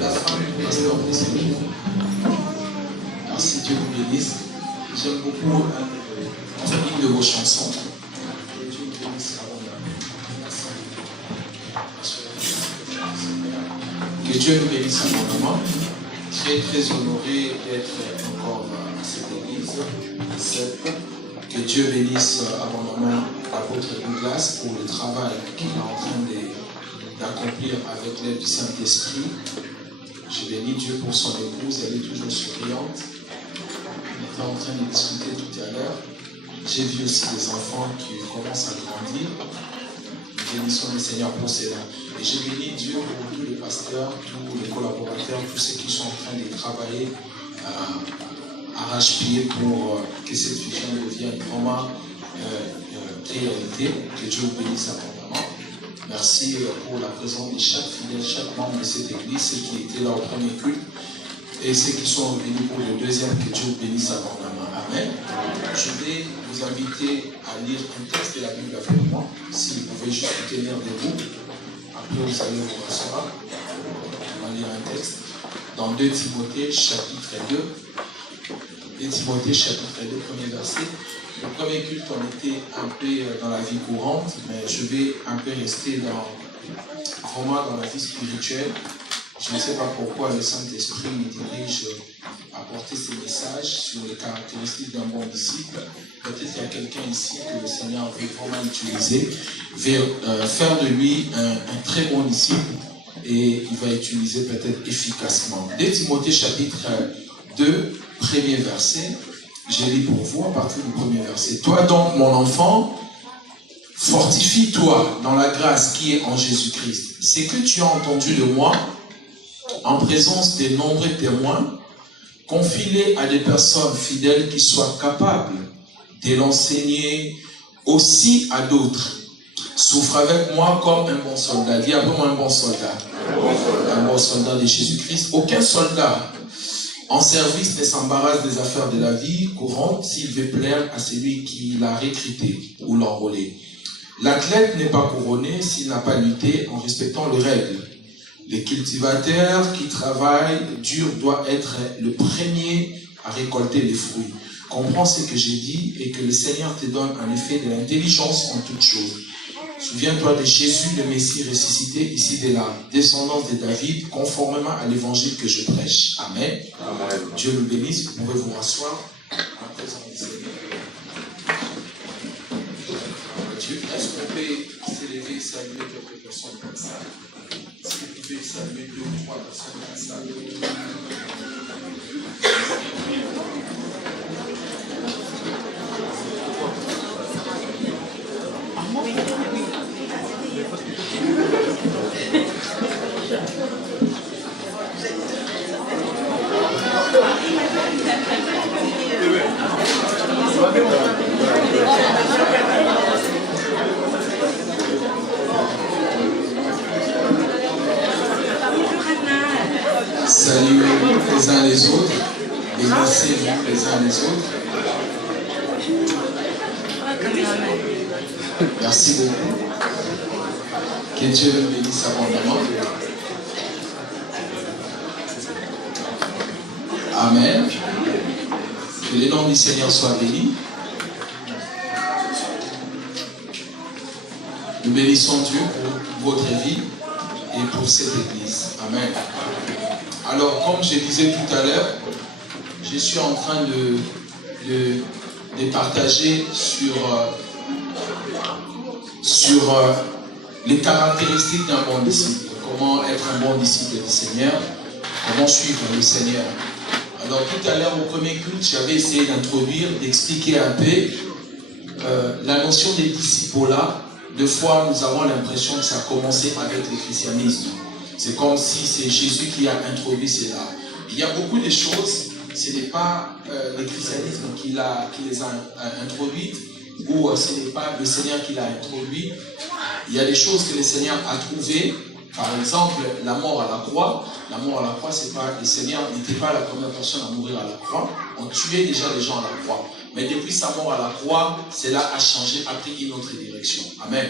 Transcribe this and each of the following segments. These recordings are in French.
la femme du pasteur Blessé. Merci, Dieu vous bénisse. J'aime beaucoup une de vos chansons. Que Dieu vous bénisse abondamment. Que Dieu nous bénisse abondamment. Très très honoré d'être encore à cette église. Que Dieu bénisse abondamment l'apôtre Douglas pour le travail qu'il est en train d'accomplir avec l'aide du Saint-Esprit. Je bénis Dieu pour son épouse, elle est toujours souriante. On était en train de discuter tout à l'heure. J'ai vu aussi des enfants qui commencent à grandir. Nous bénissons le Seigneur pour cela. Et je bénis Dieu pour tous les pasteurs, tous les collaborateurs, tous ceux qui sont en train de travailler arrache-pied pour que cette vision devienne vraiment réalité. Que Dieu vous bénisse abondamment. Merci pour la présence de chaque fidèle, chaque membre de cette église, ceux qui étaient là au premier culte et ceux qui sont venus pour le deuxième. Que Dieu vous bénisse abondamment. Amen. Je vais vous inviter à lire un texte de la Bible avec moi. Si vous pouvez juste vous tenir debout. Après, vous allez vous rasseoir. On va lire un texte dans 2 Timothée, chapitre 2. 2 Timothée, chapitre 2, premier verset. Le premier culte, on était un peu dans la vie courante, mais je vais un peu rester vraiment dans la vie spirituelle. Je ne sais pas pourquoi le Saint-Esprit me dirige à porter ces messages sur les caractéristiques d'un bon disciple. Peut-être qu'il y a quelqu'un ici que le Seigneur veut vraiment utiliser, faire de lui un très bon disciple, et il va utiliser peut-être efficacement. 2 Timothée chapitre 2, premier verset, je lis pour vous à partir du premier verset. Toi donc, mon enfant, fortifie-toi dans la grâce qui est en Jésus-Christ. Ce que tu as entendu de moi, en présence des nombreux témoins, confie-les à des personnes fidèles qui soient capables de l'enseigner aussi à d'autres. Souffre avec moi comme un bon soldat. Dis après moi un bon soldat. Un bon soldat de Jésus-Christ. Aucun soldat en service ne s'embarrasse des affaires de la vie courante s'il veut plaire à celui qui l'a recruté ou l'enrôlé. L'athlète n'est pas couronné s'il n'a pas lutté en respectant les règles. Le cultivateur qui travaille dur doit être le premier à récolter les fruits. Comprends ce que j'ai dit et que le Seigneur te donne en effet de l'intelligence en toutes choses. Souviens-toi de Jésus, le Messie ressuscité, ici de la descendance de David, conformément à l'évangile que je prêche. Amen. Amen. Dieu nous bénisse. Vous pouvez vous rasseoir en présence du Seigneur. Dieu, est-ce qu'on peut s'élever et saluer quelques personnes comme ça? Est-ce que vous pouvez saluer 2 ou 3 personnes comme ça? Saluez les uns les autres, bénissez-vous les uns les autres. Merci beaucoup. Que Dieu vous bénisse abondamment. Amen. Que le nom du Seigneur soit béni. Nous bénissons Dieu pour votre vie et pour cette église. Amen. Alors, comme je disais tout à l'heure, je suis en train de partager sur les caractéristiques d'un bon disciple. Comment être un bon disciple du Seigneur, comment suivre le Seigneur. Alors, tout à l'heure, au premier culte, j'avais essayé d'introduire, d'expliquer un peu la notion des disciples-là. Deux fois, nous avons l'impression que ça a commencé avec le christianisme. C'est comme si c'est Jésus qui a introduit cela. Il y a beaucoup de choses, ce n'est pas le christianisme qui les a introduites, ou ce n'est pas le Seigneur qui l'a introduit. Il y a des choses que le Seigneur a trouvées. Par exemple, la mort à la croix. La mort à la croix, c'est pas, le Seigneur n'était pas la première personne à mourir à la croix. On tuait déjà les gens à la croix. Mais depuis sa mort à la croix, cela a changé, a pris une autre direction. Amen.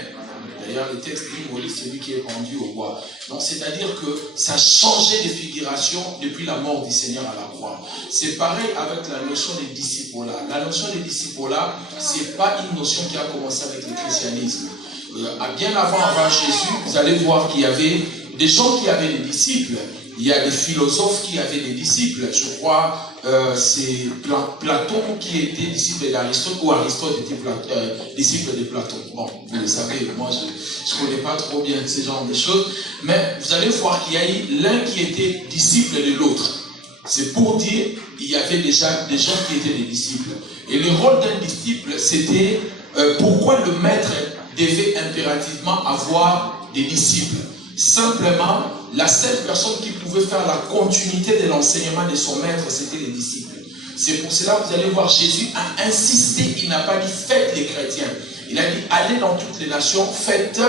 D'ailleurs, le texte dit Moïse, celui qui est pendu au bois. Donc, c'est-à-dire que ça changeait de figuration depuis la mort du Seigneur à la croix. C'est pareil avec la notion des disciples-là. La notion des disciples-là, c'est pas une notion qui a commencé avec le christianisme. Bien avant Jésus, vous allez voir qu'il y avait des gens qui avaient des disciples. Il y a des philosophes qui avaient des disciples. Je crois c'est Platon qui était disciple d'Aristote ou Aristote était disciple de Platon. Bon, vous le savez, moi je ne connais pas trop bien ce genre de choses. Mais vous allez voir qu'il y a eu l'un qui était disciple de l'autre. C'est pour dire qu'il y avait déjà des gens qui étaient des disciples. Et le rôle d'un disciple, c'était pourquoi le maître devait impérativement avoir des disciples. Simplement, la seule personne qui pouvait faire la continuité de l'enseignement de son maître, c'était les disciples. C'est pour cela que vous allez voir, Jésus a insisté, il n'a pas dit faites les chrétiens. Il a dit allez dans toutes les nations, faites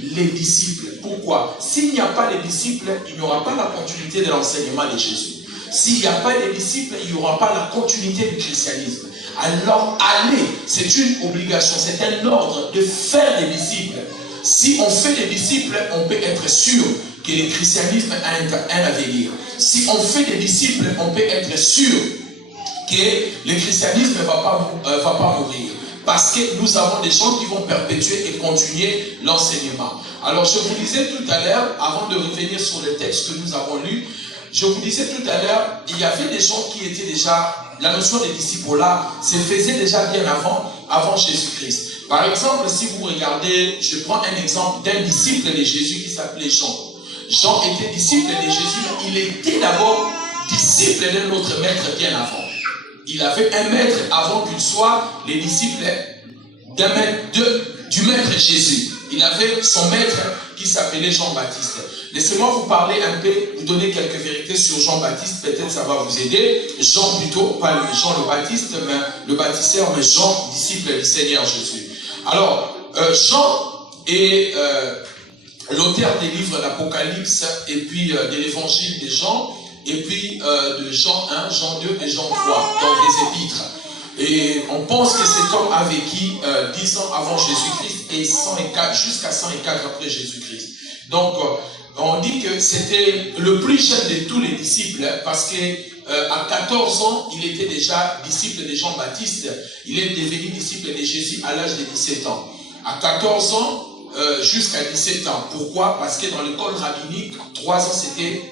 les disciples. Pourquoi? S'il n'y a pas de disciples, il n'y aura pas la continuité de l'enseignement de Jésus. S'il n'y a pas de disciples, il n'y aura pas la continuité du christianisme. Alors allez, c'est une obligation, c'est un ordre de faire des disciples. Si on fait des disciples, on peut être sûr que le christianisme a un avenir. Si on fait des disciples, on peut être sûr que le christianisme ne va pas mourir. Parce que nous avons des gens qui vont perpétuer et continuer l'enseignement. Alors je vous disais tout à l'heure, avant de revenir sur le texte que nous avons lu, je vous disais tout à l'heure, il y avait des gens qui étaient déjà, la notion des disciples là, se faisait déjà bien avant Jésus-Christ. Par exemple, si vous regardez, je prends un exemple d'un disciple de Jésus qui s'appelait Jean. Jean était disciple de Jésus, mais il était d'abord disciple de notre maître bien avant. Il avait un maître avant qu'il soit les disciples du maître Jésus. Il avait son maître qui s'appelait Jean-Baptiste. Laissez-moi vous parler un peu, vous donner quelques vérités sur Jean-Baptiste, peut-être ça va vous aider. Jean plutôt, pas Jean le Baptiste, mais le baptisteur, mais Jean, disciple du Seigneur Jésus. Alors, Jean est l'auteur des livres d'Apocalypse et puis de l'évangile de Jean, et puis de Jean 1, Jean 2 et Jean 3, donc des épîtres. Et on pense que cet homme a vécu 10 ans avant Jésus-Christ et 104, jusqu'à 104 après Jésus-Christ. Donc, on dit que c'était le plus jeune de tous les disciples parce que à 14 ans, il était déjà disciple de Jean-Baptiste. Il est devenu disciple de Jésus à l'âge de 17 ans. À 14 ans jusqu'à 17 ans. Pourquoi? Parce que dans l'école rabbinique, 3 ans c'était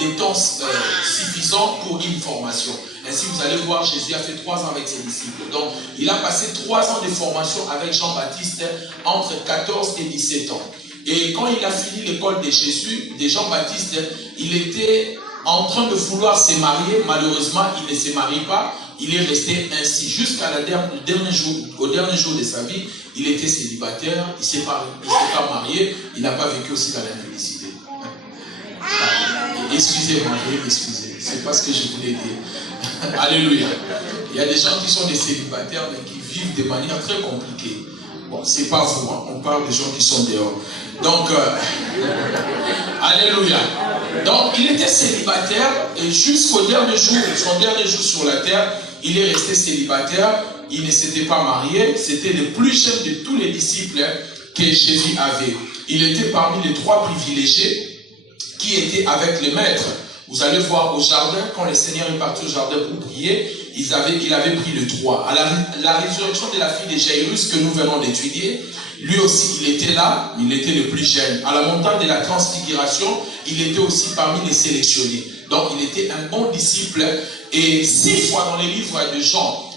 les temps suffisants pour une formation. Ainsi, vous allez voir, Jésus a fait 3 ans avec ses disciples. Donc, il a passé 3 ans de formation avec Jean-Baptiste entre 14 et 17 ans. Et quand il a fini l'école de Jésus, de Jean-Baptiste, il était en train de vouloir se marier. Malheureusement, il ne se marie pas. Il est resté ainsi jusqu'à au dernier jour de sa vie. Il était célibataire, il ne s'est pas marié, il n'a pas vécu aussi dans l'impudicité. Excusez-moi, excusez. C'est pas ce que je voulais dire. Alléluia. Il y a des gens qui sont des célibataires, mais qui vivent de manière très compliquée. Bon, c'est pas vous, hein. On parle des gens qui sont dehors. Donc, alléluia. Donc, il était célibataire et jusqu'au dernier jour, son dernier jour sur la terre, il est resté célibataire. Il ne s'était pas marié. C'était le plus jeune de tous les disciples que Jésus avait. Il était parmi les 3 privilégiés qui étaient avec le maître. Vous allez voir au jardin, quand le Seigneur est parti au jardin pour prier, il avait pris le 3. À la résurrection de la fille de Jairus que nous venons d'étudier, lui aussi il était là, il était le plus jeune. À la montagne de la transfiguration, il était aussi parmi les sélectionnés. Donc il était un bon disciple. Et 6 fois dans les livres de Jean,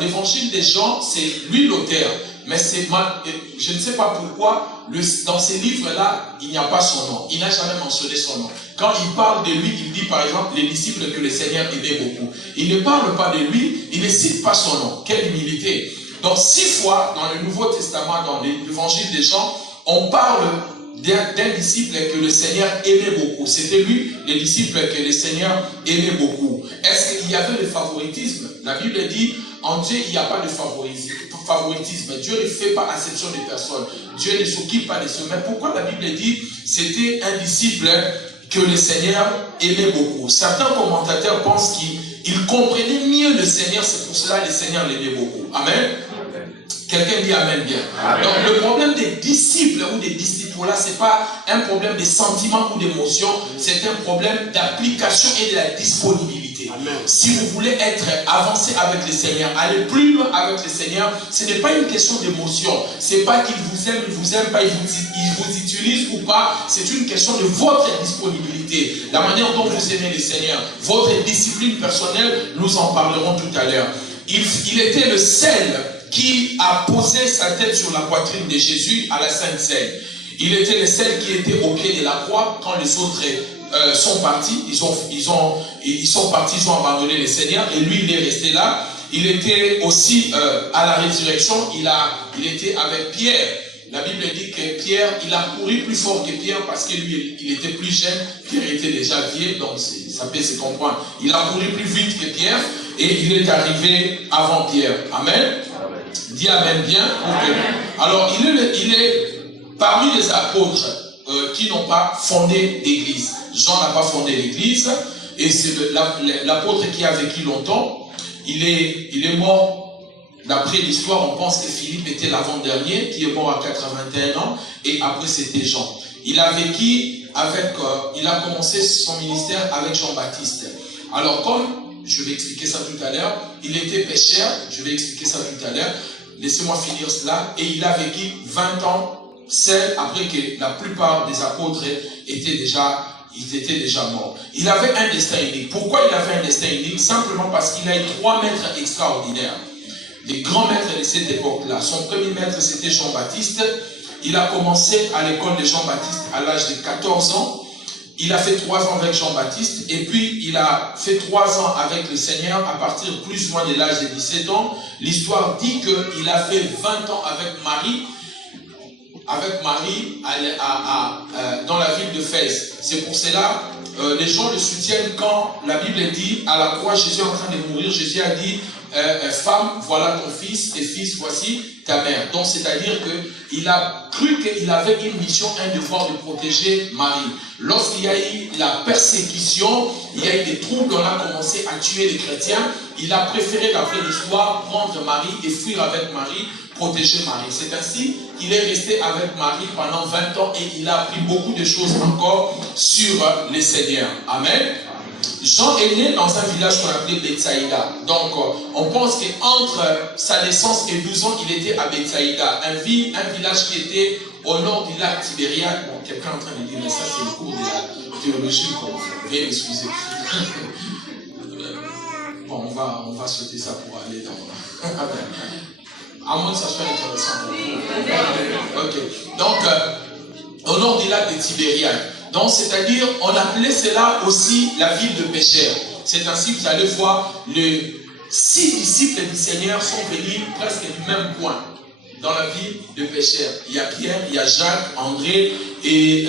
l'évangile de Jean, c'est lui l'auteur. Mais je ne sais pas pourquoi, dans ces livres-là, il n'y a pas son nom. Il n'a jamais mentionné son nom. Quand il parle de lui, il dit par exemple les disciples que le Seigneur aimait beaucoup. Il ne parle pas de lui, il ne cite pas son nom. Quelle humilité. Donc 6 fois dans le Nouveau Testament, dans l'évangile de Jean, on parle d'un disciple que le Seigneur aimait beaucoup. C'était lui, le disciple que le Seigneur aimait beaucoup. Est-ce qu'il y avait le favoritisme? La Bible dit, en Dieu, il n'y a pas de favoritisme. Dieu ne fait pas exception de personne. Dieu ne s'occupe pas de ceux. Mais pourquoi la Bible dit c'était un disciple que le Seigneur aimait beaucoup? Certains commentateurs pensent qu'il comprenait mieux le Seigneur, c'est pour cela que le Seigneur l'aimait beaucoup. Amen. Quelqu'un dit Amen bien. Amen. Donc le problème des disciples ou des disciples là, ce n'est pas un problème de sentiments ou d'émotions, c'est un problème d'application et de la disponibilité. Amen. Si vous voulez être avancé avec le Seigneur, aller plus loin avec le Seigneur, ce n'est pas une question d'émotion. Ce n'est pas qu'il vous aime pas, il vous utilise ou pas. C'est une question de votre disponibilité. La manière dont vous aimez le Seigneur, votre discipline personnelle, nous en parlerons tout à l'heure. Il était le seul qui a posé sa tête sur la poitrine de Jésus à la Sainte Seine. Il était le seul qui était au pied de la croix quand les autres sont partis. Ils sont partis, ils ont abandonné le Seigneur et lui il est resté là. Il était aussi à la résurrection, il était avec Pierre. La Bible dit que Pierre, il a couru plus fort que Pierre parce que lui, il était plus jeune. Pierre était déjà vieux, donc ça peut se comprendre. Il a couru plus vite que Pierre et il est arrivé avant Pierre. Amen. Dis Amen bien. Okay. Alors, il est parmi les apôtres qui n'ont pas fondé l'église. Jean n'a pas fondé l'église et c'est l'apôtre qui a vécu longtemps. Il est mort. D'après l'histoire, on pense que Philippe était l'avant-dernier qui est mort à 81 ans et après c'était Jean. Il a vécu il a commencé son ministère avec Jean-Baptiste. Alors comme je vais expliquer ça tout à l'heure, il était pécheur, je vais expliquer ça tout à l'heure. Laissez-moi finir cela. Et il a vécu 20 ans seul après que la plupart des apôtres étaient déjà morts. Il avait un destin unique. Pourquoi il avait un destin unique? Simplement parce qu'il a eu 3 maîtres extraordinaires. Les grands maîtres de cette époque-là. Son premier maître, c'était Jean-Baptiste. Il a commencé à l'école de Jean-Baptiste à l'âge de 14 ans. Il a fait 3 ans avec Jean-Baptiste. Et puis, il a fait 3 ans avec le Seigneur à partir plus ou moins de l'âge de 17 ans. L'histoire dit qu'il a fait 20 ans avec Marie. Dans la ville de Fès. C'est pour cela, les gens le soutiennent quand la Bible dit, à la croix, Jésus est en train de mourir. Jésus a dit, femme, voilà ton fils, et fils, voici ta mère. Donc, c'est-à-dire qu'il a cru qu'il avait une mission, un devoir de protéger Marie. Lorsqu'il y a eu la persécution, il y a eu des troubles, on a commencé à tuer les chrétiens. Il a préféré, d'après l'histoire, prendre Marie et fuir avec Marie, protéger Marie. C'est ainsi qu'il est resté avec Marie pendant 20 ans et il a appris beaucoup de choses encore sur le Seigneur. Amen. Jean est né dans un village qu'on appelait Bethsaïda. Donc, on pense qu'entre sa naissance et 12 ans, il était à Bethsaïda, un village qui était au nord du lac Tibériade. Bon, quelqu'un est en train de dire, mais ça, c'est le cours de la théologie. Veuillez m'excuser. Bon, on va sauter ça pour aller dans... À moins que ça soit intéressant pour vous. Ok. Donc, au nord du lac de Tibériade. Donc, c'est-à-dire, on appelait cela aussi la ville de pécheurs. C'est ainsi que vous allez voir, les 6 disciples du Seigneur sont venus presque du même point, dans la ville de pécheurs. Il y a Pierre, il y a Jacques, André et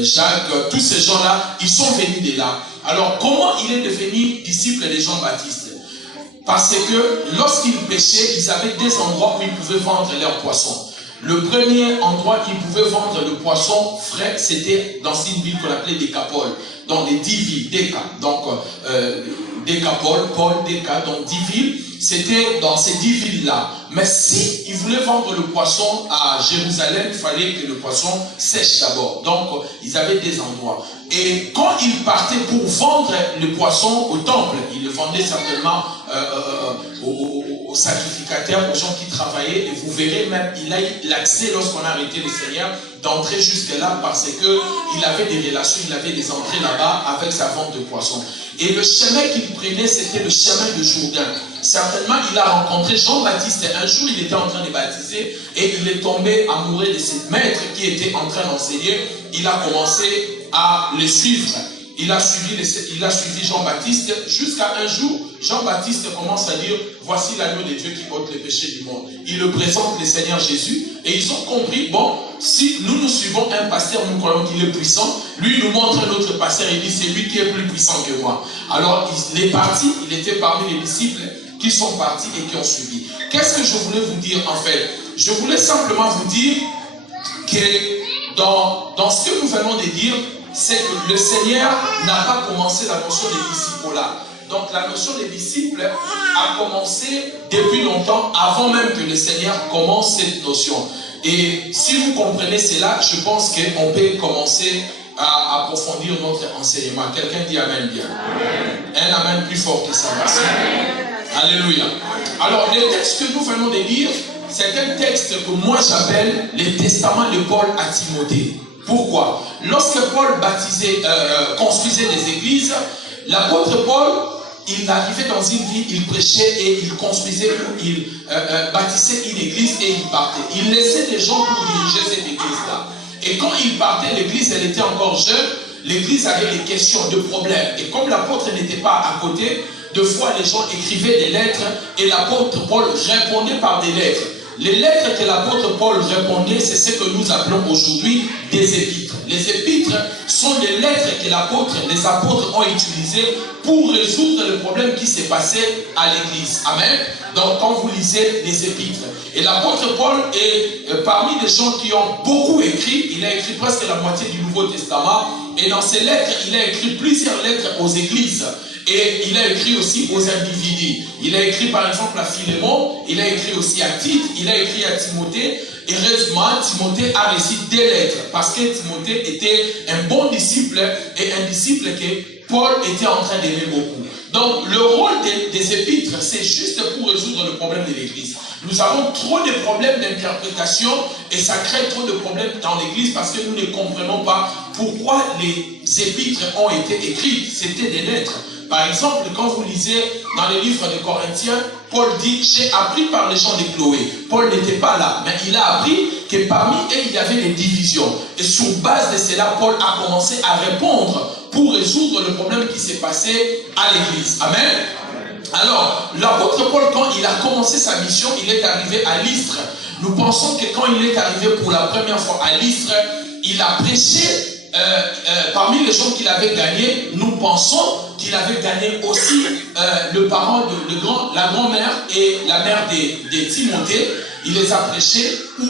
Jacques, tous ces gens-là, ils sont venus de là. Alors, comment il est devenu disciple de Jean-Baptiste? Parce que lorsqu'ils pêchaient, ils avaient des endroits où ils pouvaient vendre leurs poissons. Le premier endroit qu'ils pouvaient vendre le poisson frais, c'était dans une ville qu'on appelait Décapole, dans les 10 villes, Déca. Donc, Décapole, Paul, Déca, donc 10 villes, c'était dans ces 10 villes-là. Mais si ils voulaient vendre le poisson à Jérusalem, il fallait que le poisson sèche d'abord. Donc, ils avaient des endroits. Et quand ils partaient pour vendre le poisson au temple, ils le vendaient certainement aux sacrificateurs, aux gens qui travaillaient. Et vous verrez même, il a eu l'accès, lorsqu'on a arrêté le Seigneur, d'entrer jusque-là parce qu'il avait des relations, il avait des entrées là-bas avec sa vente de poissons. Et le chemin qu'il prenait, c'était le chemin de Jourdain. Certainement, il a rencontré Jean-Baptiste. Un jour, il était en train de baptiser et il est tombé amoureux de ce maître qui était en train d'enseigner. Il a commencé à le suivre. Il a suivi Jean-Baptiste jusqu'à un jour, Jean-Baptiste commence à dire, voici l'agneau de Dieu qui ôte les péchés du monde. Il le présente le Seigneur Jésus et ils ont compris, bon, si nous suivons un pasteur, nous croyons qu'il est puissant, lui il nous montre un autre pasteur et dit, c'est lui qui est plus puissant que moi. Alors il est parti, il était parmi les disciples qui sont partis et qui ont suivi. Qu'est-ce que je voulais vous dire en fait? Je voulais simplement vous dire que dans ce que nous venons de dire, c'est que le Seigneur n'a pas commencé la notion de disciple-là. Donc la notion des disciples a commencé depuis longtemps, avant même que le Seigneur commence cette notion. Et si vous comprenez cela, je pense qu'on peut commencer à approfondir notre enseignement. Quelqu'un dit Amen bien. Amen. Un Amen plus fort que ça. Merci. Alléluia. Alors, le texte que nous venons de lire, c'est un texte que moi j'appelle le testament de Paul à Timothée. Pourquoi? Lorsque Paul construisait des églises, l'apôtre Paul, il arrivait dans une ville, il prêchait et il construisait, il bâtissait une église et il partait. Il laissait des gens pour diriger cette église-là. Et quand il partait, l'église, elle était encore jeune, l'église avait des questions, des problèmes. Et comme l'apôtre n'était pas à côté, deux fois les gens écrivaient des lettres et l'apôtre Paul répondait par des lettres. Les lettres que l'apôtre Paul répondait, c'est ce que nous appelons aujourd'hui des épîtres. Les épîtres sont les lettres que les apôtres ont utilisées pour résoudre le problème qui s'est passé à l'église. Amen. Donc quand vous lisez les épîtres, et l'apôtre Paul est parmi les gens qui ont beaucoup écrit, il a écrit presque la moitié du Nouveau Testament, et dans ces lettres, il a écrit plusieurs lettres aux églises. Et il a écrit aussi aux individus. Il a écrit par exemple à Philémon, il a écrit aussi à Tite, il a écrit à Timothée. Et heureusement, Timothée a reçu des lettres parce que Timothée était un bon disciple et un disciple que Paul était en train d'aimer beaucoup. Donc le rôle des épîtres, c'est juste pour résoudre le problème de l'église. Nous avons trop de problèmes d'interprétation et ça crée trop de problèmes dans l'église parce que nous ne comprenons pas pourquoi les épîtres ont été écrites. C'était des lettres. Par exemple, quand vous lisez dans les livres de Corinthiens, Paul dit, j'ai appris par les gens de Chloé. Paul n'était pas là, mais il a appris que parmi eux, il y avait des divisions. Et sur base de cela, Paul a commencé à répondre pour résoudre le problème qui s'est passé à l'église. Amen. Alors, l'apôtre Paul, quand il a commencé sa mission, il est arrivé à Lystre. Nous pensons que quand il est arrivé pour la première fois à Lystre, il a prêché. Parmi les gens qu'il avait gagnés, nous pensons qu'il avait gagné aussi le parent, la grand-mère et la mère de Timothée. Il les a prêchés où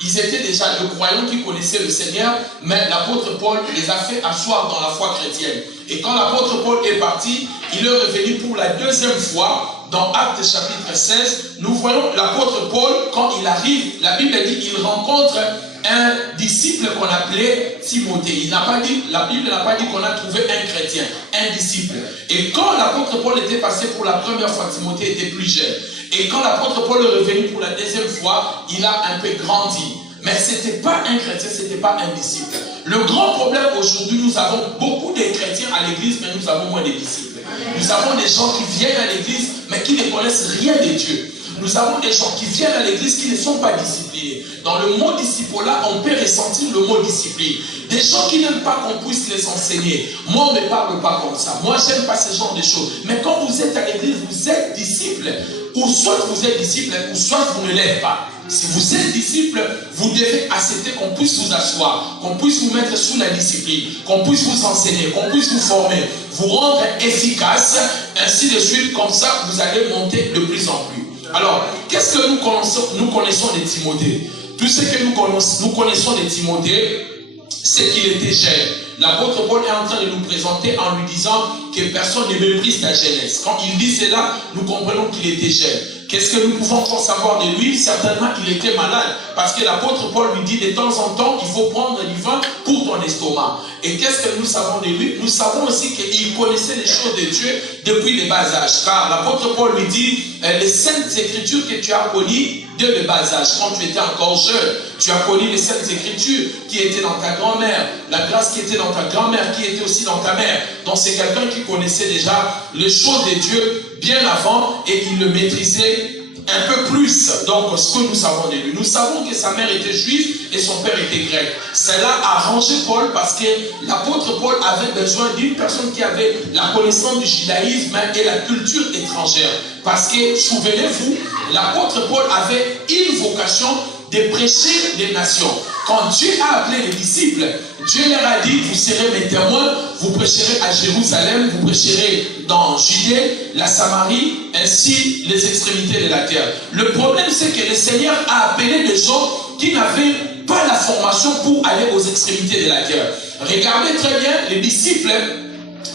ils étaient déjà de croyants qui connaissaient le Seigneur, mais l'apôtre Paul les a fait asseoir dans la foi chrétienne. Et quand l'apôtre Paul est parti, il est revenu pour la deuxième fois dans Actes chapitre 16. Nous voyons l'apôtre Paul, quand il arrive, la Bible dit qu'il rencontre un disciple qu'on appelait Timothée. La Bible n'a pas dit qu'on a trouvé un chrétien, un disciple. Et quand l'apôtre Paul était passé pour la première fois, Timothée était plus jeune. Et quand l'apôtre Paul est revenu pour la deuxième fois, il a un peu grandi. Mais ce n'était pas un chrétien, ce n'était pas un disciple. Le grand problème aujourd'hui, nous avons beaucoup de chrétiens à l'église, mais nous avons moins de disciples. Nous avons des gens qui viennent à l'église, mais qui ne connaissent rien de Dieu. Nous avons des gens qui viennent à l'église qui ne sont pas disciplinés. Dans le mot disciple-là, on peut ressentir le mot discipline. Des gens qui n'aiment pas qu'on puisse les enseigner. Moi, on ne me parle pas comme ça. Moi, je n'aime pas ce genre de choses. Mais quand vous êtes à l'église, vous êtes disciple. Ou soit vous êtes disciple, ou soit vous ne l'êtes pas. Si vous êtes disciple, vous devez accepter qu'on puisse vous asseoir, qu'on puisse vous mettre sous la discipline, qu'on puisse vous enseigner, qu'on puisse vous former, vous rendre efficace, ainsi de suite. Comme ça, vous allez monter de plus en plus. Alors, qu'est-ce que nous connaissons de Timothée? Tout ce que nous connaissons de Timothée, c'est qu'il était jeune. L'apôtre Paul est en train de nous présenter en lui disant que personne ne méprise ta jeunesse. Quand il dit cela, nous comprenons qu'il était jeune. Qu'est-ce que nous pouvons encore savoir de lui? Certainement, il était malade. Parce que l'apôtre Paul lui dit de temps en temps, il faut prendre du vin pour ton estomac. Et qu'est-ce que nous savons de lui? Nous savons aussi qu'il connaissait les choses de Dieu depuis le bas âge. Car l'apôtre Paul lui dit, les saintes écritures que tu as connues dès le bas âge, quand tu étais encore jeune, tu as connu les saintes écritures qui étaient dans ta grand-mère, la grâce qui était dans ta grand-mère, qui était aussi dans ta mère. Donc c'est quelqu'un qui connaissait déjà les choses de Dieu bien avant et il le maîtrisait un peu plus. Donc ce que nous savons de lui, nous savons que sa mère était juive et son père était grec. Cela a arrangé Paul parce que l'apôtre Paul avait besoin d'une personne qui avait la connaissance du judaïsme et la culture étrangère. Parce que, souvenez-vous, l'apôtre Paul avait une vocation de prêcher les nations. Quand Dieu a appelé les disciples, Dieu leur a dit, vous serez mes témoins, vous prêcherez à Jérusalem, vous prêcherez dans Judée, la Samarie, ainsi les extrémités de la terre. Le problème, c'est que le Seigneur a appelé des gens qui n'avaient pas la formation pour aller aux extrémités de la terre. Regardez très bien, les disciples,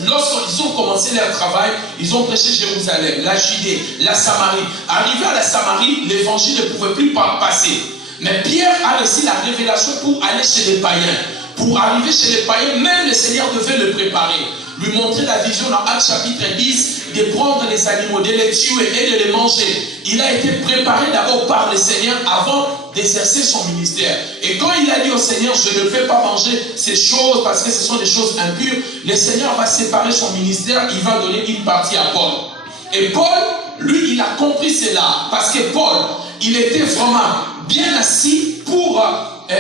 lorsqu'ils ont commencé leur travail, ils ont prêché Jérusalem, la Judée, la Samarie. Arrivé à la Samarie, l'évangile ne pouvait plus passer. Mais Pierre a reçu la révélation pour aller chez les païens. Pour arriver chez les païens, même le Seigneur devait le préparer. Lui montrer la vision dans Actes chapitre 10, de prendre les animaux, de les tuer et de les manger. Il a été préparé d'abord par le Seigneur avant d'exercer son ministère. Et quand il a dit au Seigneur, je ne peux pas manger ces choses parce que ce sont des choses impures, le Seigneur va séparer son ministère, il va donner une partie à Paul. Et Paul, lui, il a compris cela. Parce que Paul, il était vraiment bien assis pour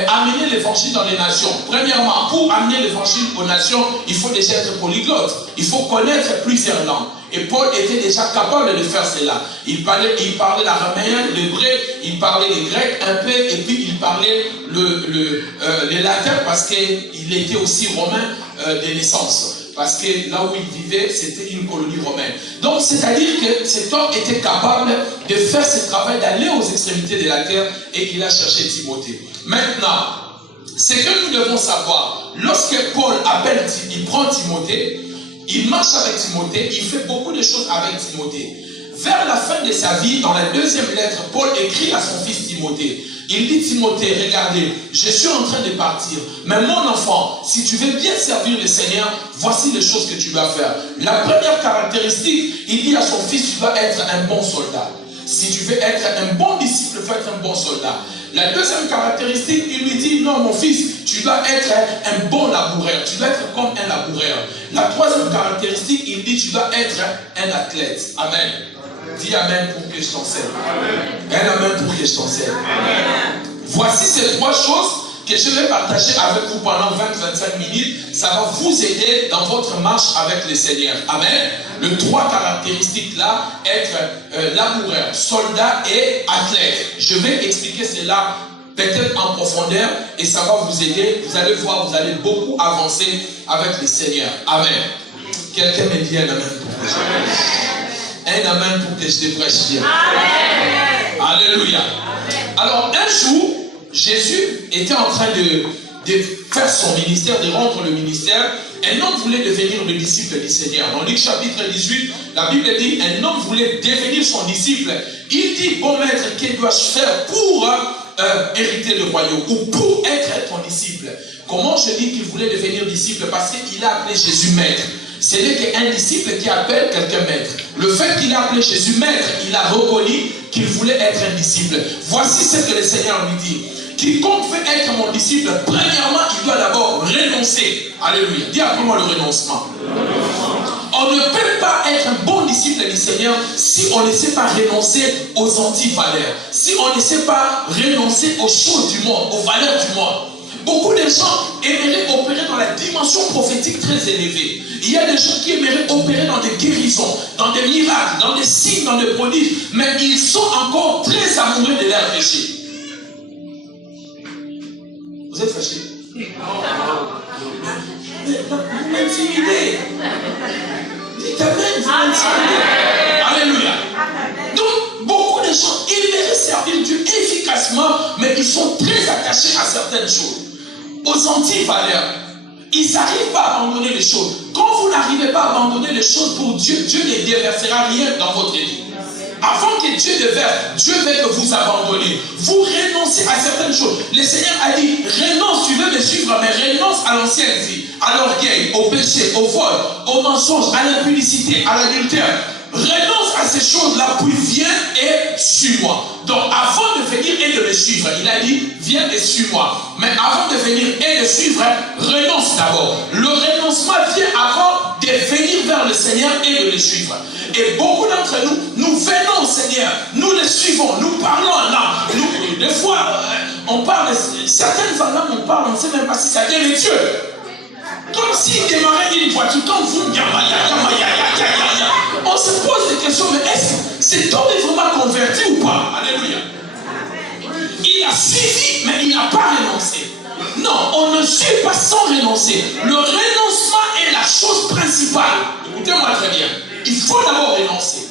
amener l'évangile dans les nations. Premièrement, pour amener l'évangile aux nations, il faut déjà être polyglotte. Il faut connaître plusieurs langues. Et Paul était déjà capable de faire cela. Il parlait l'araméen, l'hébreu, il parlait le grec un peu, et puis il parlait le latin parce qu'il était aussi romain de naissance. Parce que là où il vivait, c'était une colonie romaine. Donc, c'est-à-dire que cet homme était capable de faire ce travail, d'aller aux extrémités de la terre, et il a cherché Timothée. Maintenant, ce que nous devons savoir, lorsque Paul il prend Timothée, il marche avec Timothée, il fait beaucoup de choses avec Timothée. Vers la fin de sa vie, dans la deuxième lettre, Paul écrit à son fils Timothée. Il dit, Timothée, regardez, je suis en train de partir. Mais mon enfant, si tu veux bien servir le Seigneur, voici les choses que tu vas faire. La première caractéristique, il dit à son fils, tu dois être un bon soldat. Si tu veux être un bon disciple, il faut être un bon soldat. La deuxième caractéristique, il lui dit, non mon fils, tu dois être un bon laboureur. Tu dois être comme un laboureur. La troisième caractéristique, il dit, tu dois être un athlète. Amen. Dis Amen pour que je t'enseigne. Un Amen pour que je t'enseigne. Voici ces trois choses que je vais partager avec vous pendant 20-25 minutes. Ça va vous aider dans votre marche avec le Seigneur. Amen. Les trois caractéristiques là, être laboureur, soldat et athlète. Je vais expliquer cela peut-être en profondeur et ça va vous aider. Vous allez voir, vous allez beaucoup avancer avec le Seigneur. Amen. Quelqu'un me dit un Amen pour que je prêche. Un Amen pour que je te prêche bien. Amen. Alléluia. Alors un jour, Jésus était en train de faire son ministère, de rendre le ministère. Un homme voulait devenir le disciple du Seigneur. Dans Luc chapitre 18, la Bible dit, un homme voulait devenir son disciple. Il dit, bon maître, que dois-je faire pour hériter le royaume ou pour être ton disciple? Comment je dis qu'il voulait devenir disciple? Parce qu'il a appelé Jésus maître. Ce n'est qu'un disciple qui appelle quelqu'un maître. Le fait qu'il a appelé Jésus maître, il a reconnu qu'il voulait être un disciple. Voici ce que le Seigneur lui dit. Quiconque veut être mon disciple, premièrement, il doit d'abord renoncer. Alléluia. Dis après moi le renoncement. On ne peut pas être un bon disciple du Seigneur si on ne sait pas renoncer aux anti-valeurs. Si on ne sait pas renoncer aux choses du monde, aux valeurs du monde. Beaucoup de gens aimeraient opérer dans la dimension prophétique très élevée. Il y a des gens qui aimeraient opérer dans des guérisons, dans des miracles, dans des signes, dans des prodiges, mais ils sont encore très amoureux de leur péché. Vous êtes fâchés? Vous m'intimidez. Dites Amen, vous m'intimidez. Alléluia. Donc, beaucoup de gens aimeraient servir Dieu efficacement, mais ils sont très attachés à certaines choses. Aux anti-valeurs. Ils n'arrivent pas à abandonner les choses. Quand vous n'arrivez pas à abandonner les choses pour Dieu, Dieu ne déversera rien dans votre vie. Avant que Dieu déverse, Dieu veut que vous abandonnez. Vous renoncez à certaines choses. Le Seigneur a dit, renonce, tu veux me suivre, mais renonce à l'ancienne vie, à l'orgueil, au péché, au vol, au mensonge, à l'impudicité, à l'adultère. Renonce à ces choses-là, puis viens et suis-moi. Donc, avant de venir et de me suivre, il a dit, viens et suis-moi. Mais avant de venir et de suivre, renonce d'abord. Le renoncement vient avant de venir vers le Seigneur et de le suivre. Et beaucoup d'entre nous, nous venons au Seigneur, nous le suivons, nous parlons en langue. Des fois, on parle, certaines langues, on parle, on ne sait même pas si ça vient de Dieu. Comme s'il démarrait une voiture, comme vous, on se pose des questions, mais est-ce que cet homme est vraiment converti ou pas? Alléluia. Il a suivi, mais il n'a pas renoncé. Non, on ne suit pas sans renoncer. Le renoncement est la chose principale. Écoutez-moi très bien. Il faut d'abord renoncer.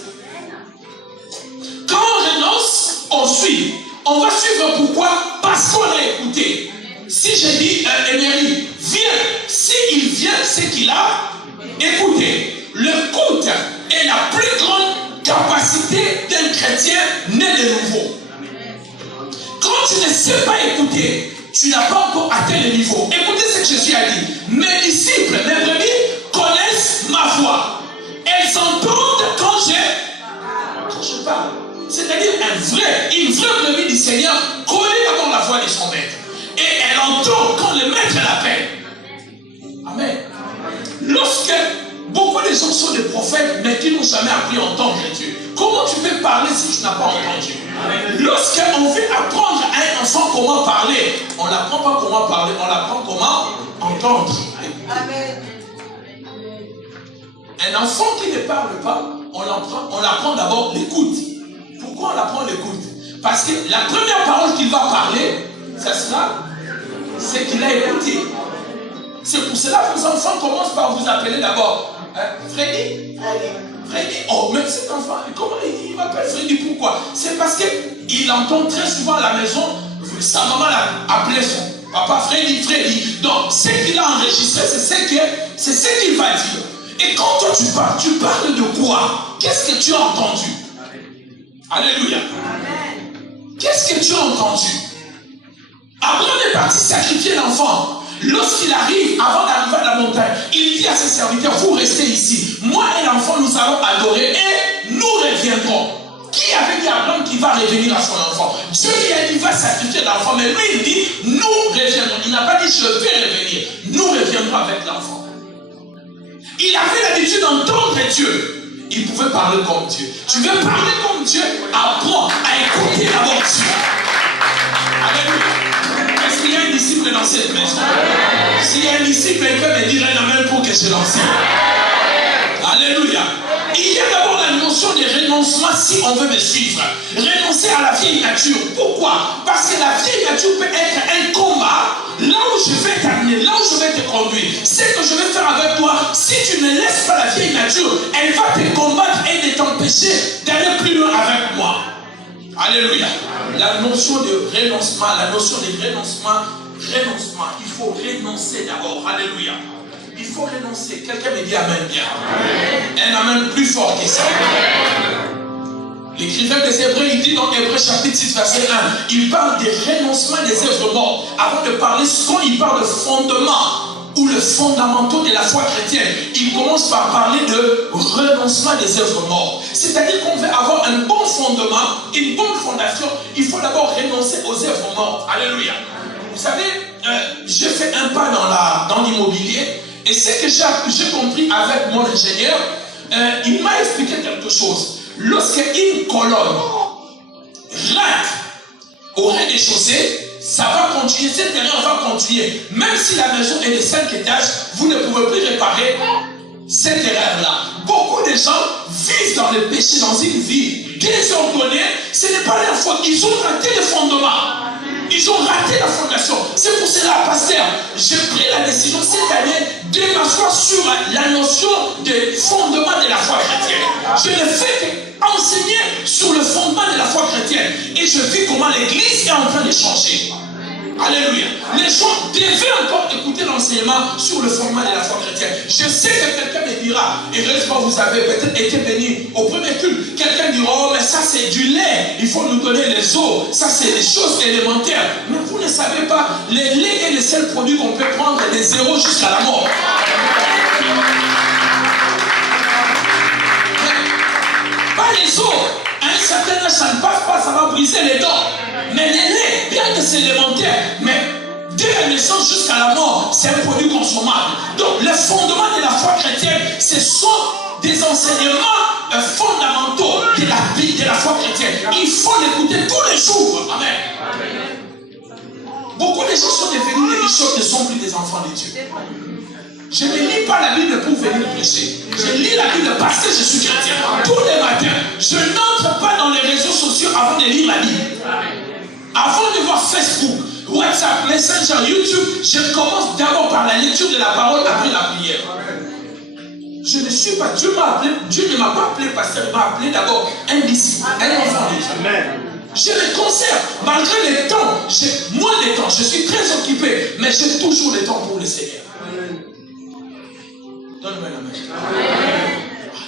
Quand on renonce, on suit. On va suivre pourquoi? Parce qu'on a écouté. Si je dis Emery, viens, s'il vient, c'est qu'il a Écoutez, l'écoute est la plus grande capacité d'un chrétien né de nouveau. Quand tu ne sais pas écouter, tu n'as pas encore atteint le niveau. Écoutez ce que Jésus a dit. Mes disciples, mes brebis, connaissent ma voix. Elles entendent quand je parle. C'est-à-dire une vraie brebis du Seigneur connaît d'abord la voix de son maître. Et elle entend quand le maître l'appelle. Amen. Lorsque beaucoup de gens sont des prophètes, mais qui n'ont jamais appris à entendre Dieu, comment tu peux parler si tu n'as pas entendu? Lorsqu'on veut apprendre à un enfant comment parler, on n'apprend pas comment parler, on apprend comment entendre. Amen. Un enfant qui ne parle pas, on apprend d'abord l'écoute. Pourquoi on apprend l'écoute? Parce que la première parole qu'il va parler, ça sera ce qu'il a écouté. C'est pour cela que vos enfants commencent par vous appeler d'abord Freddy. Freddy. Oh, même cet enfant, comment il m'appelle Freddy? Pourquoi? C'est parce qu'il entend très souvent à la maison, sa maman l'a appelé son papa Freddy, Freddy. Donc, ce qu'il a enregistré, c'est ce qu'il va dire. Et quand toi tu parles de quoi? Qu'est-ce que tu as entendu? Alléluia. Qu'est-ce que tu as entendu? Abraham est parti sacrifier l'enfant. Lorsqu'il arrive, avant d'arriver à la montagne, il dit à ses serviteurs, vous restez ici. Moi et l'enfant, nous allons adorer et nous reviendrons. Qui avait dit à Abraham qu'il va revenir à son enfant? Dieu lui a dit, il va sacrifier l'enfant. Mais lui, il dit, nous reviendrons. Il n'a pas dit, je vais revenir. Nous reviendrons avec l'enfant. Il avait l'habitude d'entendre Dieu. Il pouvait parler comme Dieu. Tu veux parler comme Dieu? Apprends à écouter d'abord Dieu. Alléluia. Est-ce qu'il y a un disciple dans cette maison? S'il y a un disciple, il peut me dire un amen pour que je l'enseigne. Alléluia. Il y a d'abord la notion de renoncement si on veut me suivre. Renoncer à la vieille nature. Pourquoi? Parce que la vieille nature peut être un combat. Là où je vais t'amener, là où je vais te conduire, c'est que je vais faire avec toi. Si tu ne laisses pas la vieille nature, elle va te combattre et de t'empêcher d'aller plus loin avec moi. Alléluia. La notion de renoncement, il faut renoncer d'abord. Alléluia. Il faut renoncer. Quelqu'un me dit amen bien. Amen. Un amen plus fort que ça. L'écrivain des Hébreux, il dit dans Hébreux chapitre 6, verset 1, il parle des renoncements des œuvres mortes. Avant de parler, quand il parle de fondement ou le fondamentaux de la foi chrétienne, il commence par parler de renoncement des œuvres mortes. C'est-à-dire qu'on veut avoir un bon fondement, une bonne fondation, il faut d'abord renoncer aux œuvres mortes. Alléluia. Vous savez, j'ai fait un pas dans l'immobilier, et ce que j'ai compris avec mon ingénieur, il m'a expliqué quelque chose. Lorsqu'une colonne rate au rez-de-chaussée, ça va continuer, cet terrain va continuer. Même si la maison est de 5 étages, vous ne pouvez plus réparer cette erreur-là. Beaucoup de gens vivent dans le péché, dans une vie désordonnée. Ce n'est pas leur faute. Ils ont raté le fondement. Ils ont raté la fondation. C'est pour cela, pasteur, j'ai pris la décision cette année de m'asseoir sur la notion de fondement de la foi chrétienne. Je ne fais qu'enseigner sur le fondement de la foi chrétienne. Et je vis comment l'église est en train de changer. Alléluia. Les gens devaient encore écouter l'enseignement sur le fondement de la foi chrétienne. Je sais que quelqu'un me dira, et heureusement vous avez peut-être été béni au premier culte, quelqu'un dira, oh mais ça c'est du lait, il faut nous donner les os, ça c'est des choses élémentaires. Mais vous ne savez pas, le lait est le seul produit qu'on peut prendre des zéros jusqu'à la mort. Pas les os. À un certain âge, ça ne passe pas, ça va briser les dents. Mais le lait, bien que c'est élémentaire, mais dès la naissance jusqu'à la mort, c'est un produit consommable. Donc, le fondement de la foi chrétienne, ce sont des enseignements fondamentaux de la vie, de la foi chrétienne. Il faut l'écouter tous les jours. Amen. Beaucoup de gens sont devenus des bishops, ne sont plus des enfants de Dieu. Je ne lis pas la Bible pour venir prêcher. Je lis la Bible parce que je suis chrétien. Tous les matins, je n'entre pas dans les réseaux sociaux avant de lire la Bible. Avant de voir Facebook, WhatsApp, Messenger, YouTube, je commence d'abord par la lecture de la parole après la prière. Je ne suis pas, Dieu ne m'a pas appelé pasteur, il m'a appelé d'abord un disciple, un enfant de Dieu. Amen. Je me conserve, malgré les temps, j'ai moins de temps, je suis très occupé, mais j'ai toujours le temps pour le Seigneur. Donne-moi un amen.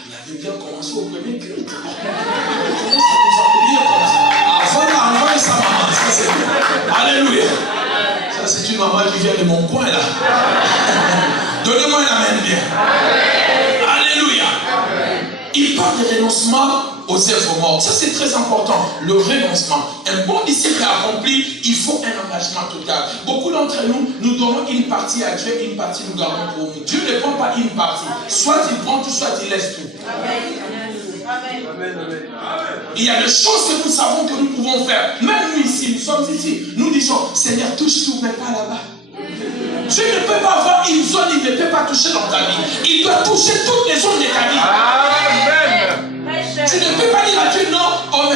Il avait bien commencé au premier culte. Il commence à nous appeler comme ça. Avant sa maman. Ça, c'est bien. Alléluia. Ça, c'est une maman qui vient de mon coin là. Donnez-moi un amen bien. Alléluia. Il parle de renoncement aux œuvres mortes. Ça, c'est très important. Le renoncement. Un bon disciple accompli, il faut un engagement total. Beaucoup d'entre nous, nous donnons une partie à Dieu, une partie nous gardons pour nous. Dieu ne prend pas une partie. Soit il prend tout, soit il laisse tout. Il y a des choses que nous savons que nous pouvons faire. Même nous ici, nous sommes ici. Nous disons, Seigneur, touche tout, mais pas là-bas. Dieu ne peut pas avoir une zone, il ne peut pas toucher dans ta vie. Il doit toucher toutes les zones de ta vie. Amen. Tu ne peux pas dire à Dieu, non, oh,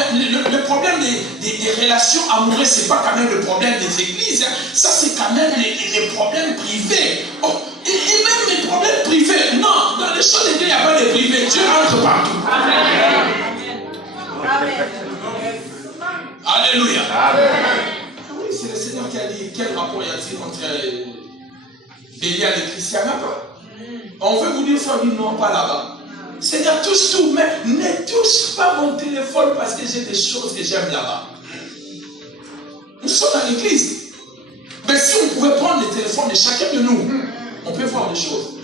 le problème des relations amoureuses, ce n'est pas quand même le problème des églises. Hein. Ça, c'est quand même les problèmes privés. Oh, et même les problèmes privés. Non, dans les choses de Dieu, il n'y a pas de privés. Dieu entre partout. Amen. Amen. Alléluia. Amen. Oui, c'est le Seigneur qui a dit, quel rapport y a-t-il entre Bélial et Christiana? On veut vous dire, frère, non, pas là-bas. Seigneur, touche tout, mais ne touche pas mon téléphone parce que j'ai des choses que j'aime là-bas. Nous sommes dans l'église. Mais si on pouvait prendre le téléphone de chacun de nous, on peut voir des choses.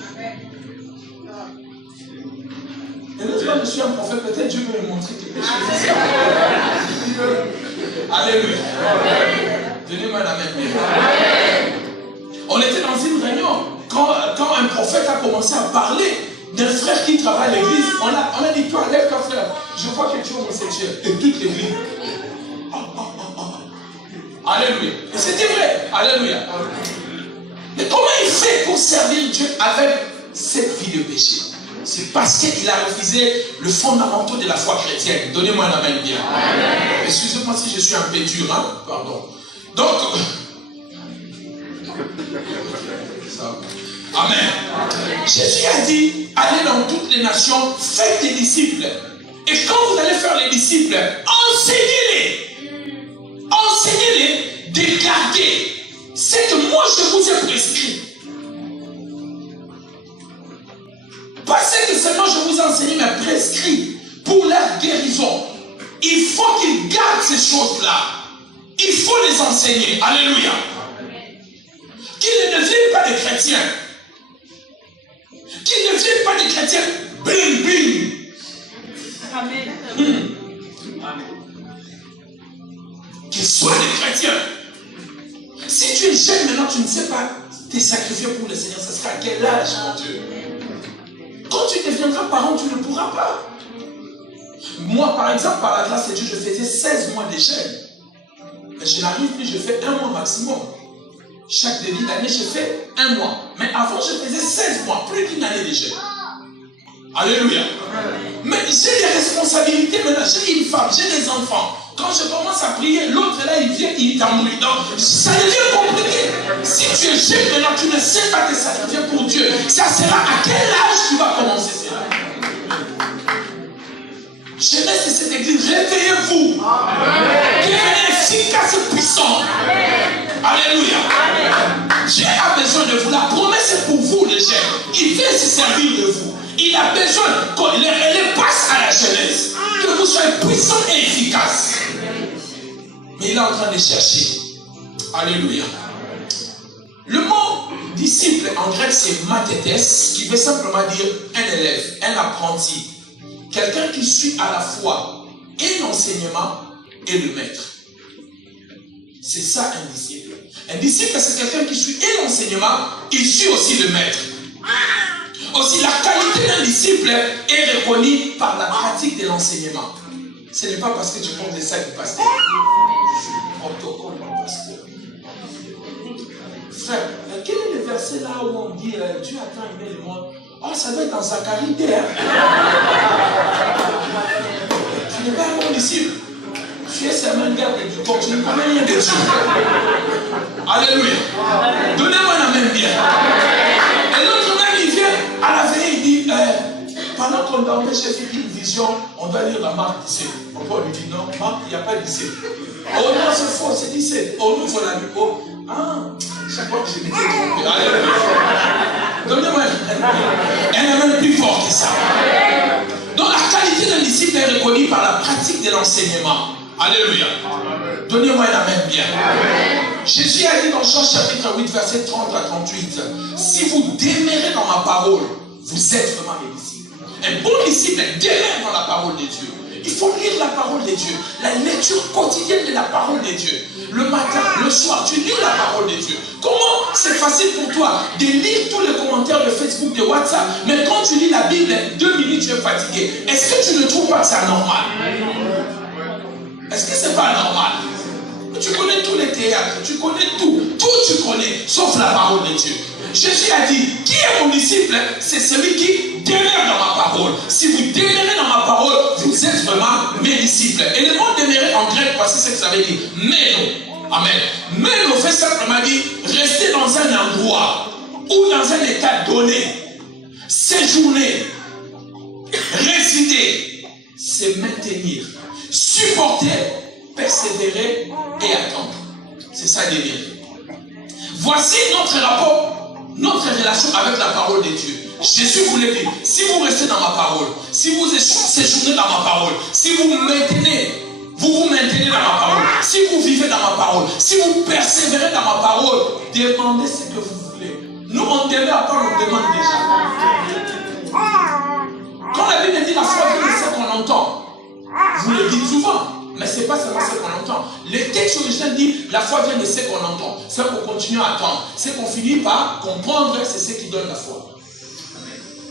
Et l'autre fois, je suis un prophète, peut-être Dieu veut me montrer quelque chose. Alléluia. Donnez-moi la main. On était dans une réunion. Quand un prophète a commencé à parler d'un frère qui travaille à l'église, on a dit, toi, lève-toi frère, je vois que tu es homosexuel. Et toute l'église. Alléluia. Et c'était vrai. Alléluia. Mais comment il fait pour servir Dieu avec cette vie de péché? C'est parce qu'il a refusé le fondamental de la foi chrétienne. Donnez-moi un amen bien. Excusez-moi si je suis un peu dur, hein? Pardon. Donc, ça. Amen. Jésus a dit, allez dans toutes les nations, faites des disciples. Et quand vous allez faire les disciples, enseignez-les. Enseignez-les de garder ce que moi je vous ai prescrit. Pas ce que seulement je vous enseigne, mais prescrit pour leur guérison. Il faut qu'ils gardent ces choses-là. Il faut les enseigner. Alléluia. Qu'ils ne deviennent pas des chrétiens. Qu'ils ne deviennent pas des chrétiens. Bing, bing. Amen. Qu'ils soient des chrétiens. Si tu es jeune maintenant, tu ne sais pas te sacrifier pour le Seigneur, ce sera à quel âge, mon Dieu? Quand tu deviendras parent, tu ne pourras pas. Moi, par exemple, par la grâce de Dieu, je faisais 16 mois de jeûne. Mais je n'arrive plus, je fais 1 mois maximum. Chaque début d'année, je fais 1 mois. Mais avant, je faisais 16 mois, plus d'une année de jeûne. Alléluia. Mais j'ai des responsabilités maintenant. J'ai une femme, j'ai des enfants. Quand je commence à prier, l'autre là, il vient, il t'embrouille. Donc, ça devient compliqué. Si tu es jeune maintenant, tu ne sais pas te sacrifier pour Dieu. Ça sera à quel âge tu vas commencer cela? Jeunesse de cette église, réveillez-vous. Devenez efficace et puissant. Alléluia. Dieu a besoin de vous. La promesse est pour vous, les jeunes. Il veut se servir de vous. Il a besoin que les relais passent à la jeunesse. Que vous soyez puissants et efficaces. Mais il est en train de chercher. Alléluia. Le mot disciple en grec c'est mathetes, qui veut simplement dire un élève, un apprenti. Quelqu'un qui suit à la fois et l'enseignement et le maître. C'est ça un disciple. Un disciple c'est quelqu'un qui suit et l'enseignement, il suit aussi le maître. Aussi, la qualité d'un disciple est reconnue par la pratique de l'enseignement. Ce n'est pas parce que tu portes des sacs du pasteur. Protocole du pasteur. Frère, quel est le verset là où on dit Dieu a tant aimé le monde? Oh, ça doit être dans Zacharie. Tu n'es pas un bon disciple. Tu es seulement un gars de corps, tu ne connais rien de Dieu. Alléluia. Donnez-moi un amen bien. Et l'autre même, il vient à la veille, il dit pendant qu'on dormait, j'ai fait une vision, on doit lire la Marc 17. On peut lui dire non, Marc, il n'y a pas de 17. Oh non, c'est faux, c'est 17. Oh, nous, il faut la nuit. Oh, ah, chaque fois que je m'étais trompé. Alléluia. Donnez-moi un amen plus fort que ça. Donc la qualité d'un disciple est reconnue par la pratique de l'enseignement. Alléluia. Donnez-moi un amen bien. Jésus a dit dans Jean chapitre 8, verset 30 à 38, si vous demeurez dans ma parole, vous êtes vraiment mes disciples. Un bon disciple demeure dans la parole de Dieu. Il faut lire la parole de Dieu. La lecture quotidienne de la parole de Dieu. Le matin, le soir, tu lis la parole de Dieu. Comment c'est facile pour toi de lire tous les commentaires de Facebook, de WhatsApp, mais quand tu lis la Bible, 2 minutes, tu es fatigué. Est-ce que tu ne trouves pas que c'est anormal? Est-ce que c'est pas normal? Tu connais tous les théâtres, tu connais tout. Tout tu connais, sauf la parole de Dieu. Jésus a dit, qui est mon disciple? C'est celui qui demeure dans ma parole. Si vous demeurez dans ma parole, vous êtes vraiment mes disciples. Et le mot demeurer en grec, voici ce que ça veut dire. Meno. Amen. Meno fait simplement dire, rester dans un endroit ou dans un état donné, séjourner, résider, se maintenir, supporter, persévérer et attendre. C'est ça demeurer. Voici notre rapport, notre relation avec la parole de Dieu. Jésus voulait dire, si vous restez dans ma parole, si vous séjournez dans ma parole, si vous vous maintenez dans ma parole, si vous vivez dans ma parole, si vous persévérez dans ma parole, demandez ce que vous voulez. Nous, on ne demeure pas, on demande déjà. Quand la Bible dit la foi vient de ce qu'on entend, vous le dites souvent. Mais ce n'est pas seulement ce qu'on entend. Le texte original dit la foi vient de ce qu'on entend. Ce qu'on continue à attendre. Ce qu'on finit par comprendre, c'est ce qui donne la foi.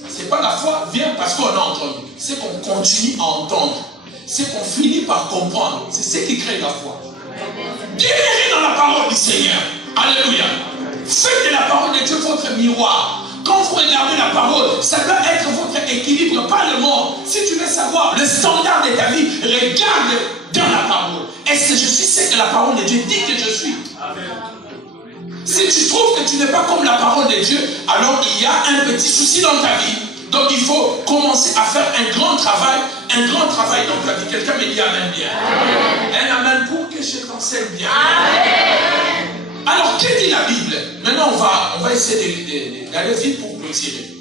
Ce n'est pas la foi vient parce qu'on a entendu. Ce qu'on continue à entendre. Ce qu'on finit par comprendre. C'est ce qui crée la foi. Demeurez dans la parole du Seigneur. Alléluia. Faites de la parole de Dieu votre miroir. Quand vous regardez la parole, ça doit être votre équilibre, pas le monde. Si tu veux savoir le standard de ta vie, regarde dans la parole. Est-ce que je suis ce que la parole de Dieu dit que je suis? Si tu trouves que tu n'es pas comme la parole de Dieu, alors il y a un petit souci dans ta vie. Donc il faut commencer à faire un grand travail dans ta vie. Quelqu'un me dit amen bien. Un amen pour que je t'enseigne bien. Amen. Alors, que dit la Bible? Maintenant, on va essayer d'aller vite pour clôturer.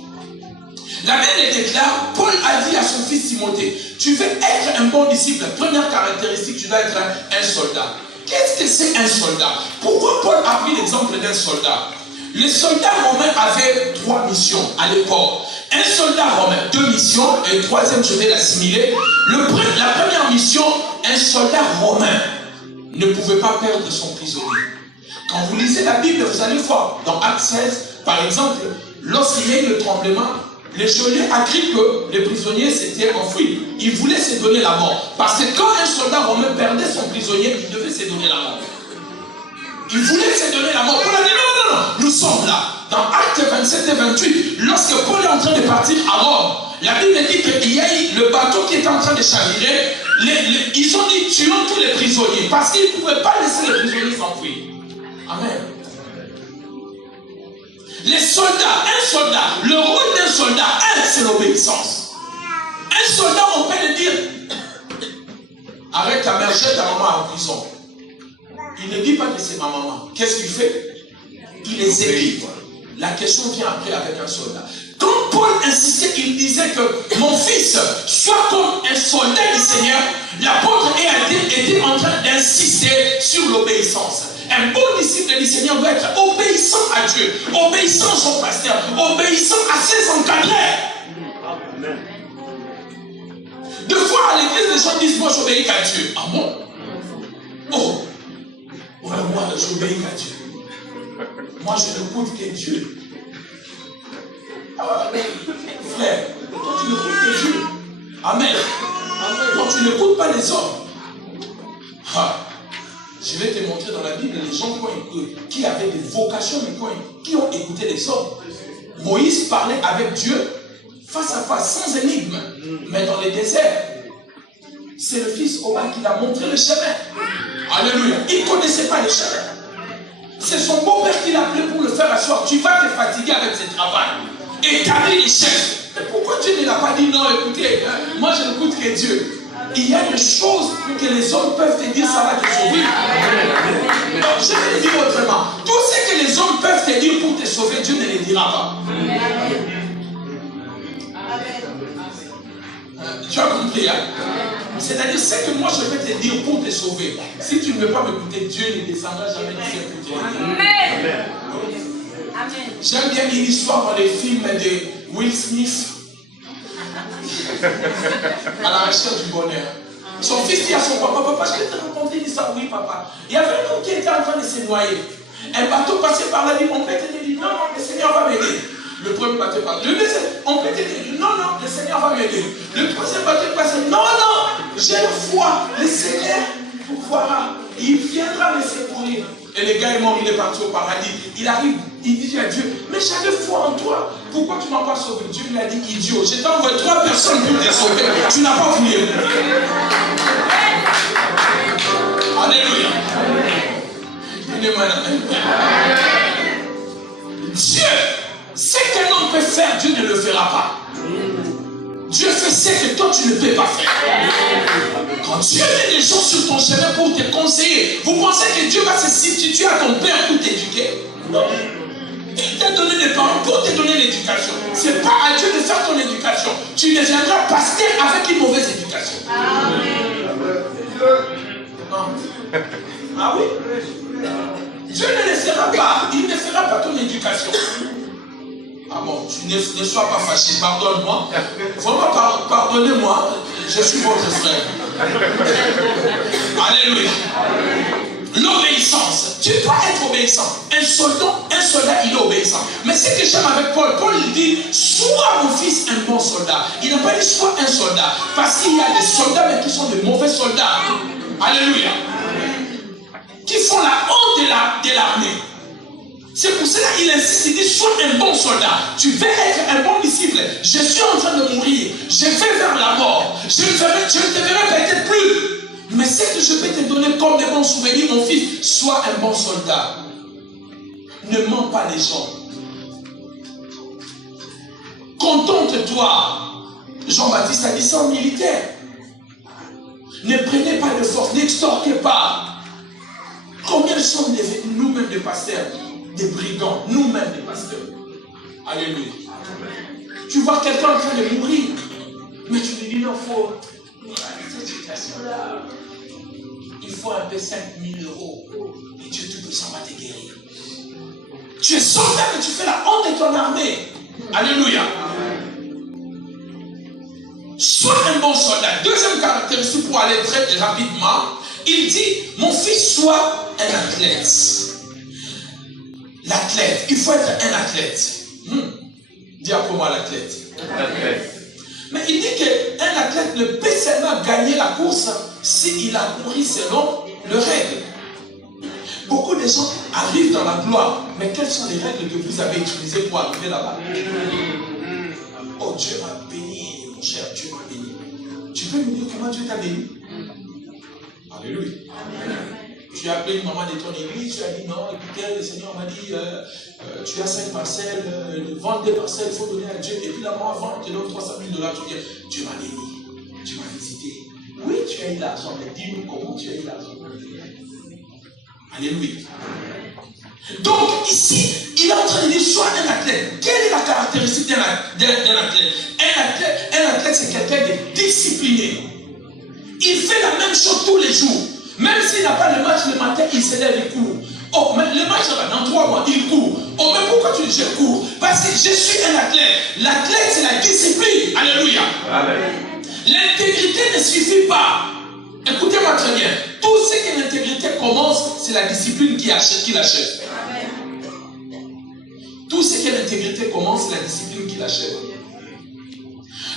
La Bible déclare, Paul a dit à son fils Timothée, tu veux être un bon disciple, première caractéristique, tu dois être un soldat. Qu'est-ce que c'est un soldat? Pourquoi Paul a pris l'exemple d'un soldat? Les soldats romains avaient 3 missions à l'époque. Un soldat romain, 2 missions, et troisième, je vais l'assimiler. La première mission, un soldat romain ne pouvait pas perdre son prisonnier. Quand vous lisez la Bible, vous allez voir, dans Actes 16, par exemple, lorsqu'il y a eu le tremblement, les geôliers Agrippes que les prisonniers s'étaient enfuis. Ils voulaient se donner la mort. Parce que quand un soldat romain perdait son prisonnier, il devait se donner la mort. Il voulait se donner la mort. Paul a dit non, nous sommes là. Dans Actes 27 et 28, lorsque Paul est en train de partir à Rome, la Bible dit qu'il y a eu le bateau qui était en train de chavirer. Ils ont dit tuons tous les prisonniers parce qu'ils ne pouvaient pas laisser les prisonniers s'enfuir. Amen. Les soldats, un soldat, le rôle d'un soldat, c'est l'obéissance. Un soldat, on peut le dire, arrête ta mère, jette ta maman en prison. Il ne dit pas que c'est ma maman. Qu'est-ce qu'il fait? Il les équipe. La question vient après avec un soldat. Quand Paul insistait, il disait que mon fils soit comme un soldat du Seigneur, l'apôtre était en train d'insister sur l'obéissance. Un bon disciple du Seigneur doit être obéissant à Dieu, obéissant à son pasteur, obéissant à ses encadrés. Amen. Deux fois à l'église, les gens disent moi j'obéis qu'à Dieu. Ah bon? Oh, moi j'obéis qu'à Dieu. Moi je n'écoute que Dieu. Frère, toi tu n'écoutes que Dieu. Amen. Toi tu n'écoutes pas les hommes. Je vais te montrer dans la Bible les gens qui avaient des vocations, mais qui ont écouté les hommes. Moïse parlait avec Dieu face à face, sans énigme, mais dans les déserts. C'est le fils Obal qui l'a montré le chemin. Alléluia. Il ne connaissait pas le chemin. C'est son beau-père qui l'a appelé pour le faire asseoir. Tu vas te fatiguer avec ce travail. Établis les chefs. Mais pourquoi Dieu ne l'a pas dit non, écoutez, moi je n'écoute que Dieu. Il y a des choses que les hommes peuvent te dire, ça va te sauver. Donc, je vais le dire autrement. Tout ce que les hommes peuvent te dire pour te sauver, Dieu ne les dira pas. Tu as compris, hein? C'est-à-dire, ce que moi je vais te dire pour te sauver, si tu ne veux pas m'écouter, Dieu ne descendra jamais du ciel pour te le dire. Amen. J'aime bien une histoire dans les films de Will Smith à la recherche du bonheur. Son fils dit à son papa, papa, je vais te raconter l'histoire. Oui, papa. Il y avait un homme qui était en train de se noyer. Un bateau passait par là, dit, on peut te dire, non, non, le Seigneur va m'aider. Le premier bateau passe. Le deuxième, on peut te dire, non, non, le Seigneur va m'aider. Le troisième bateau passe, non, non, j'ai la foi, le Seigneur pourvoira. Il viendra me secourir. Et le gars est mort, il est parti au paradis. Il arrive, il dit à Dieu, mais j'avais foi en toi. Pourquoi tu ne m'as pas sauvé? Dieu lui a dit, idiot, je t'ai envoyé 3 personnes pour te sauver. Tu n'as pas voulu. Alléluia. Dieu, ce qu'un homme peut faire, Dieu ne le fera pas. Dieu fait ce que toi tu ne peux pas faire. Quand Dieu met des gens sur ton chemin pour te conseiller, vous pensez que Dieu va se substituer à ton père pour t'éduquer? Non. Il t'a donné des parents pour te donner l'éducation. Ce n'est pas à Dieu de faire ton éducation. Tu deviendras pasteur avec une mauvaise éducation. Ah oui? Dieu ne le fera pas. Il ne fera pas ton éducation. Ah bon, tu ne sois pas fâché, pardonne-moi. Vraiment, pardonnez-moi, je suis votre frère. Alléluia. L'obéissance. Tu dois être obéissant. Un soldat, il est obéissant. Mais ce que j'aime avec Paul, il dit, sois mon fils un bon soldat. Il n'a pas dit sois un soldat. Parce qu'il y a des soldats, mais qui sont de mauvais soldats. Alléluia. Qui font la honte de l'armée. C'est pour cela qu'il insiste, il dit, sois un bon soldat. Tu veux être un bon disciple. Je suis en train de mourir. Je vais vers la mort. Je ne te verrai peut-être plus. Mais ce que je vais te donner comme des bons souvenirs, mon fils, sois un bon soldat. Ne mens pas les gens. Contente-toi. Jean-Baptiste a dit ça aux militaires. Ne prenez pas de force, n'extorquez pas. Combien sommes nous-mêmes des pasteurs, des brigands, nous-mêmes des pasteurs? Alléluia. Tu vois quelqu'un en train de mourir, mais tu lui dis non, il faut cette situation-là. Il faut un peu 5 000 € et Dieu Tout-Puissant va te guérir. Tu es soldat, mais tu fais la honte de ton armée. Alléluia. Sois un bon soldat. Deuxième caractéristique pour aller très rapidement, il dit, mon fils, sois un athlète. L'athlète, il faut être un athlète. Dis après moi l'athlète. Mais il dit qu'un athlète ne peut seulement gagner la course s'il a couru selon le règle. Beaucoup de gens arrivent dans la gloire, mais quelles sont les règles que vous avez utilisées pour arriver là-bas? Oh, Dieu m'a béni, mon cher, Dieu m'a béni. Tu peux me dire comment Dieu t'a béni? Alléluia. Tu as appelé une maman de ton église, tu as dit non, écoutez, le Seigneur m'a dit, tu as 5 parcelles, vendre 2 parcelles, il faut donner à Dieu. Et puis la maman vend, tu donnes 300 000 $, tu dis, Dieu m'a béni, tu m'as visité. Oui, tu as eu l'argent, mais dis-nous comment tu as eu l'argent. Alléluia. Donc ici, il est en train de dire, sois un athlète. Quelle est la caractéristique d'un athlète? Un athlète, c'est quelqu'un de discipliné. Il fait la même chose tous les jours. Même s'il n'a pas le match le matin, il se lève et court. Oh, mais le match dans 3 mois, il court. Oh, mais pourquoi tu dis je cours? Parce que je suis un athlète. L'athlète, c'est la discipline. Alléluia. L'intégrité ne suffit pas. Écoutez-moi très bien. Tout ce que l'intégrité commence, c'est la discipline qui l'achève. Tout ce que l'intégrité commence, c'est la discipline qui l'achève.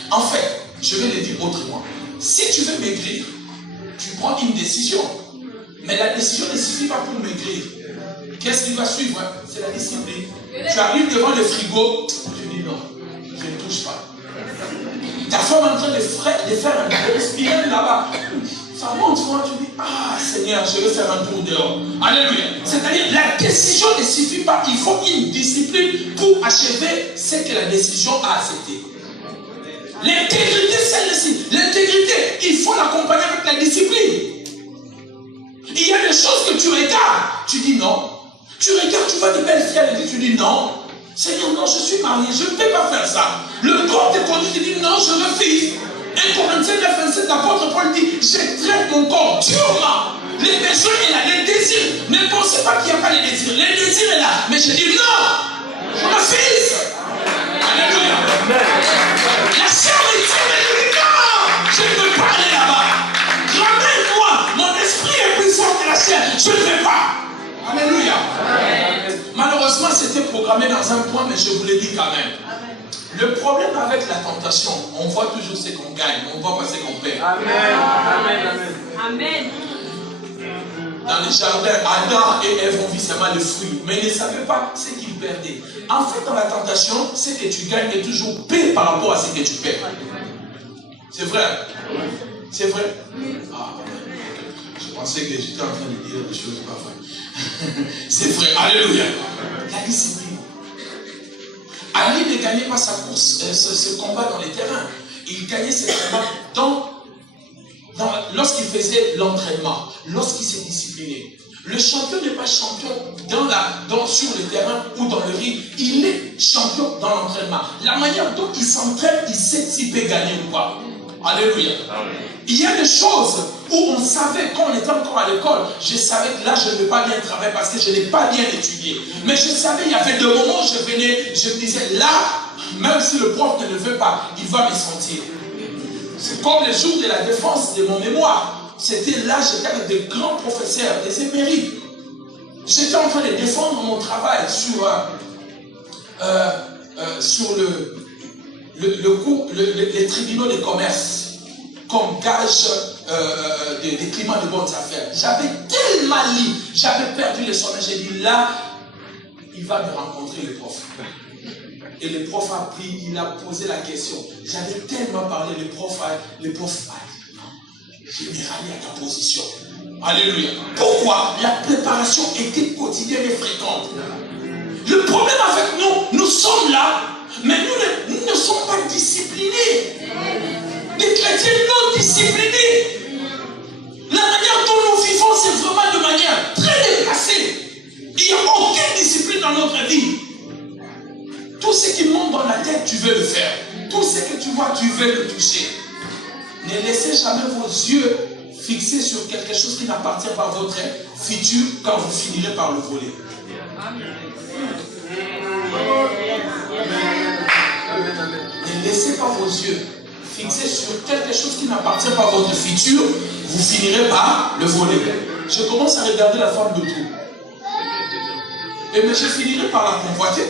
En fait, je vais le dire autrement. Si tu veux maigrir, tu prends une décision. Mais la décision ne suffit pas pour maigrir. Qu'est-ce qui va suivre? C'est la discipline. Tu arrives devant le frigo, tu dis non, je ne touche pas. Ta femme est en train de faire un spirale là-bas. Ça monte souvent, tu dis, ah Seigneur, je vais faire un tour dehors. Alléluia. C'est-à-dire, la décision ne suffit pas. Il faut une discipline pour achever ce que la décision a accepté. L'intégrité, celle-ci. L'intégrité, il faut l'accompagner avec la discipline. Il y a des choses que tu regardes, tu dis non. Tu regardes, tu vois de belles filles à l'église, tu dis non. Seigneur, non, je suis marié, je ne peux pas faire ça. Le corps te conduit, tu dis non, je refuse. 1 Corinthiens 9, 27, l'apôtre Paul dit, je traite mon corps durement. Les besoins est là, les désirs. Ne pensez pas qu'il n'y a pas les désirs. Les désirs est là. Mais je dis non, je refuse. Alléluia. La chair me dit, mais je dis non, je ne veux pas aller là-bas. Ramène-moi, mon esprit est plus fort que la chair. Je ne vais pas. Alléluia. Malheureusement, c'était programmé dans un point, mais je vous l'ai dit quand même. Le problème avec la tentation, on voit toujours ce qu'on gagne, on ne voit pas ce qu'on perd. Amen. Amen. Amen. Dans les jardins, Adam et Ève ont vu seulement le fruit, mais ils ne savaient pas ce qu'ils perdaient. En fait, dans la tentation, ce que tu gagnes est toujours paix par rapport à ce que tu perds. C'est vrai. C'est vrai. Ah, je pensais que j'étais en train de dire des choses pas vraies. C'est vrai. Alléluia. La discipline. Ali ne gagnait pas sa course, ce combat dans les terrains. Il gagnait ce combat lorsqu'il faisait l'entraînement, lorsqu'il s'est discipliné. Le champion n'est pas champion sur le terrain ou dans le ring. Il est champion dans l'entraînement. La manière dont il s'entraîne, il sait s'il peut gagner ou pas. Alléluia. Il y a des choses où on savait, quand on était encore à l'école, je savais que là, je ne vais pas bien travailler parce que je n'ai pas bien étudié. Mais je savais, il y avait des moments où je venais, je me disais, là, même si le prof ne le veut pas, il va me sentir. C'est comme le jour de la défense de mon mémoire. C'était là, j'étais avec des grands professeurs, des émérites. J'étais en train de défendre mon travail sur les tribunaux de commerce comme gage des climats de bonnes affaires. J'avais tellement lu, j'avais perdu le sommeil. J'ai dit là, il va me rencontrer le prof. Et le prof a pris, il a posé la question. J'avais tellement parlé, le prof a dit non, je vais rallier à ta position. Alléluia. Pourquoi? La préparation était quotidienne et fréquente. Le problème avec nous sommes là, mais nous ne sommes pas disciplinés. Des chrétiens non disciplinés. La manière dont nous vivons, c'est vraiment de manière très déplacée. Il n'y a aucune discipline dans notre vie. Tout ce qui monte dans la tête, tu veux le faire. Tout ce que tu vois, tu veux le toucher. Ne laissez jamais vos yeux fixés sur quelque chose qui n'appartient pas à votre futur quand vous finirez par le voler. Ne laissez pas vos yeux fixés sur quelque chose qui n'appartient pas à votre futur, vous finirez par le voler. Je commence à regarder la femme de tout. Et mais je finirai par la convoiter.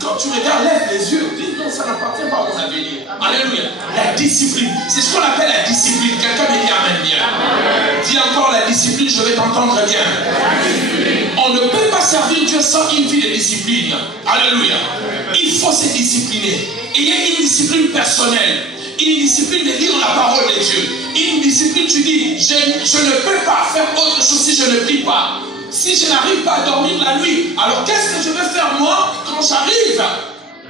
Quand tu regardes, lève les yeux, dis non, ça n'appartient pas à mon avenir. Alléluia. La discipline. C'est ce qu'on appelle la discipline. Quelqu'un me dit amen bien. Dis encore la discipline, je vais t'entendre bien. On ne peut pas servir Dieu sans une vie de discipline. Alléluia. Il faut se discipliner. Il y a une discipline personnelle. Une discipline de lire la parole de Dieu. Une discipline, tu dis, je ne peux pas faire autre chose si je ne prie pas. Si je n'arrive pas à dormir la nuit, alors qu'est-ce que je vais faire moi quand j'arrive?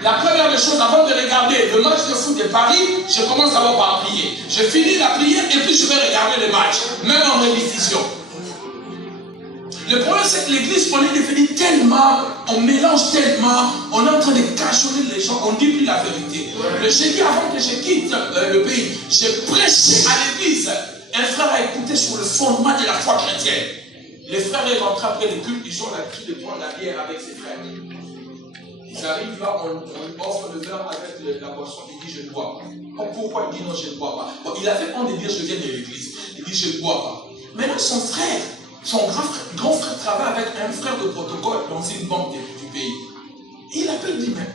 La première des choses, avant de regarder le match de foot de Paris, je commence d'abord par prier. Je finis la prière et puis je vais regarder le match, même en rediffusion. Le problème, c'est que l'église, on est devenu tellement, on mélange tellement, on est en train de cachoter les gens, on ne dit plus la vérité. Le jeudi, avant que je quitte le pays, j'ai prêché à l'église. Un frère a écouté sur le fondement de la foi chrétienne. Les frères sont rentrés après le culte, ils ont l'habitude de prendre la bière avec ses frères. Ils arrivent là, on offre le verre avec la boisson, il dit je ne bois pas. Oh, pourquoi il dit non, je ne bois pas? Bon, il avait honte de dire je viens de l'église. Il dit je ne bois pas. Maintenant son frère, son grand frère travaille avec un frère de protocole dans une banque du pays. Et il appelle, il dit mais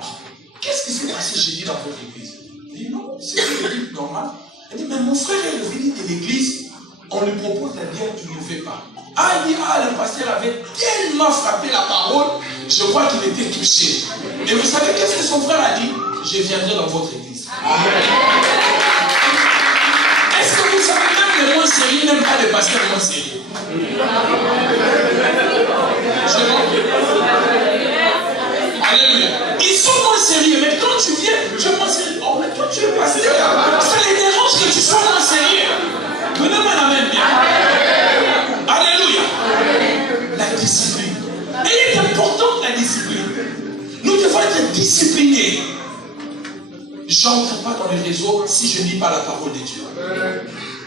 qu'est-ce qui s'est passé jeudi dans votre église? Il dit non, c'est une église normale. Il dit mais mon frère est revenu de l'église, on lui propose la bière, tu ne le fais pas. Ah, il dit, le pasteur avait tellement frappé la parole, je crois qu'il était touché. Et vous savez qu'est-ce que son frère a dit? Je viendrai dans votre église. Est-ce que vous savez, même les moins sérieux n'aiment pas les pasteurs moins sérieux? Alléluia. Ils sont moins sérieux, mais quand tu viens, tu es moins sérieux. Oh, mais toi tu es pasteur. dans les réseaux si je ne lis pas la parole de Dieu.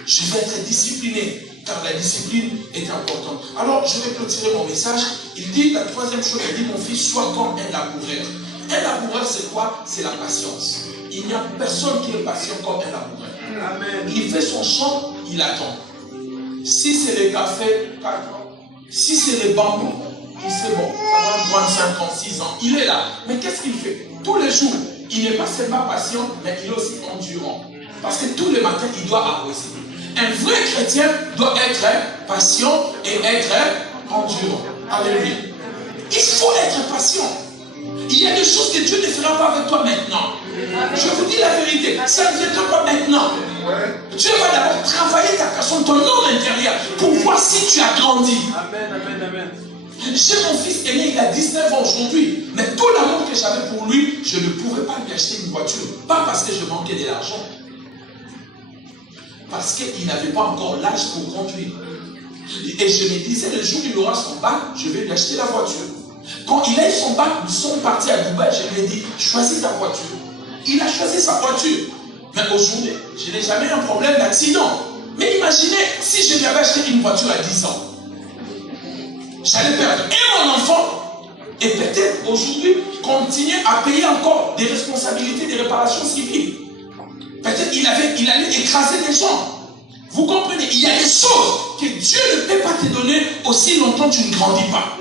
Je vais être discipliné, car la discipline est importante. Alors, je vais clôturer mon message. Il dit, la troisième chose, il dit, mon fils, sois comme un laboureur. Un laboureur, c'est quoi? C'est la patience. Il n'y a personne qui est patient comme un laboureur. Amen. Il fait son champ, il attend. Si c'est le café, 4 ans. Si c'est les bambous, il sait bon, ça va prendre 5 ans, 6 ans. Il est là. Mais qu'est-ce qu'il fait? Tous les jours, il n'est pas seulement patient, mais il est aussi endurant. Parce que tous les matins, il doit arroser. Un vrai chrétien doit être patient et être endurant. Alléluia. Il faut être patient. Il y a des choses que Dieu ne fera pas avec toi maintenant. Je vous dis la vérité, ça ne viendra pas maintenant. Dieu va d'abord travailler ta personne, ton homme intérieur, pour voir si tu as grandi. Amen, amen, amen. J'ai mon fils aîné, il a 19 ans aujourd'hui. Mais tout l'amour que j'avais pour lui, je ne pouvais pas lui acheter une voiture. Pas parce que je manquais de l'argent. Parce qu'il n'avait pas encore l'âge pour conduire. Et je me disais, le jour où il aura son bac, je vais lui acheter la voiture. Quand il a eu son bac, nous sommes partis à Dubaï, je lui ai dit, choisis ta voiture. Il a choisi sa voiture. Mais aujourd'hui, je n'ai jamais eu un problème d'accident. Mais imaginez, si je lui avais acheté une voiture à 10 ans, j'allais perdre et mon enfant, et peut-être aujourd'hui, continuer à payer encore des responsabilités de réparation civile. Peut-être il allait écraser des gens. Vous comprenez? Il y a des choses que Dieu ne peut pas te donner aussi longtemps que tu ne grandis pas.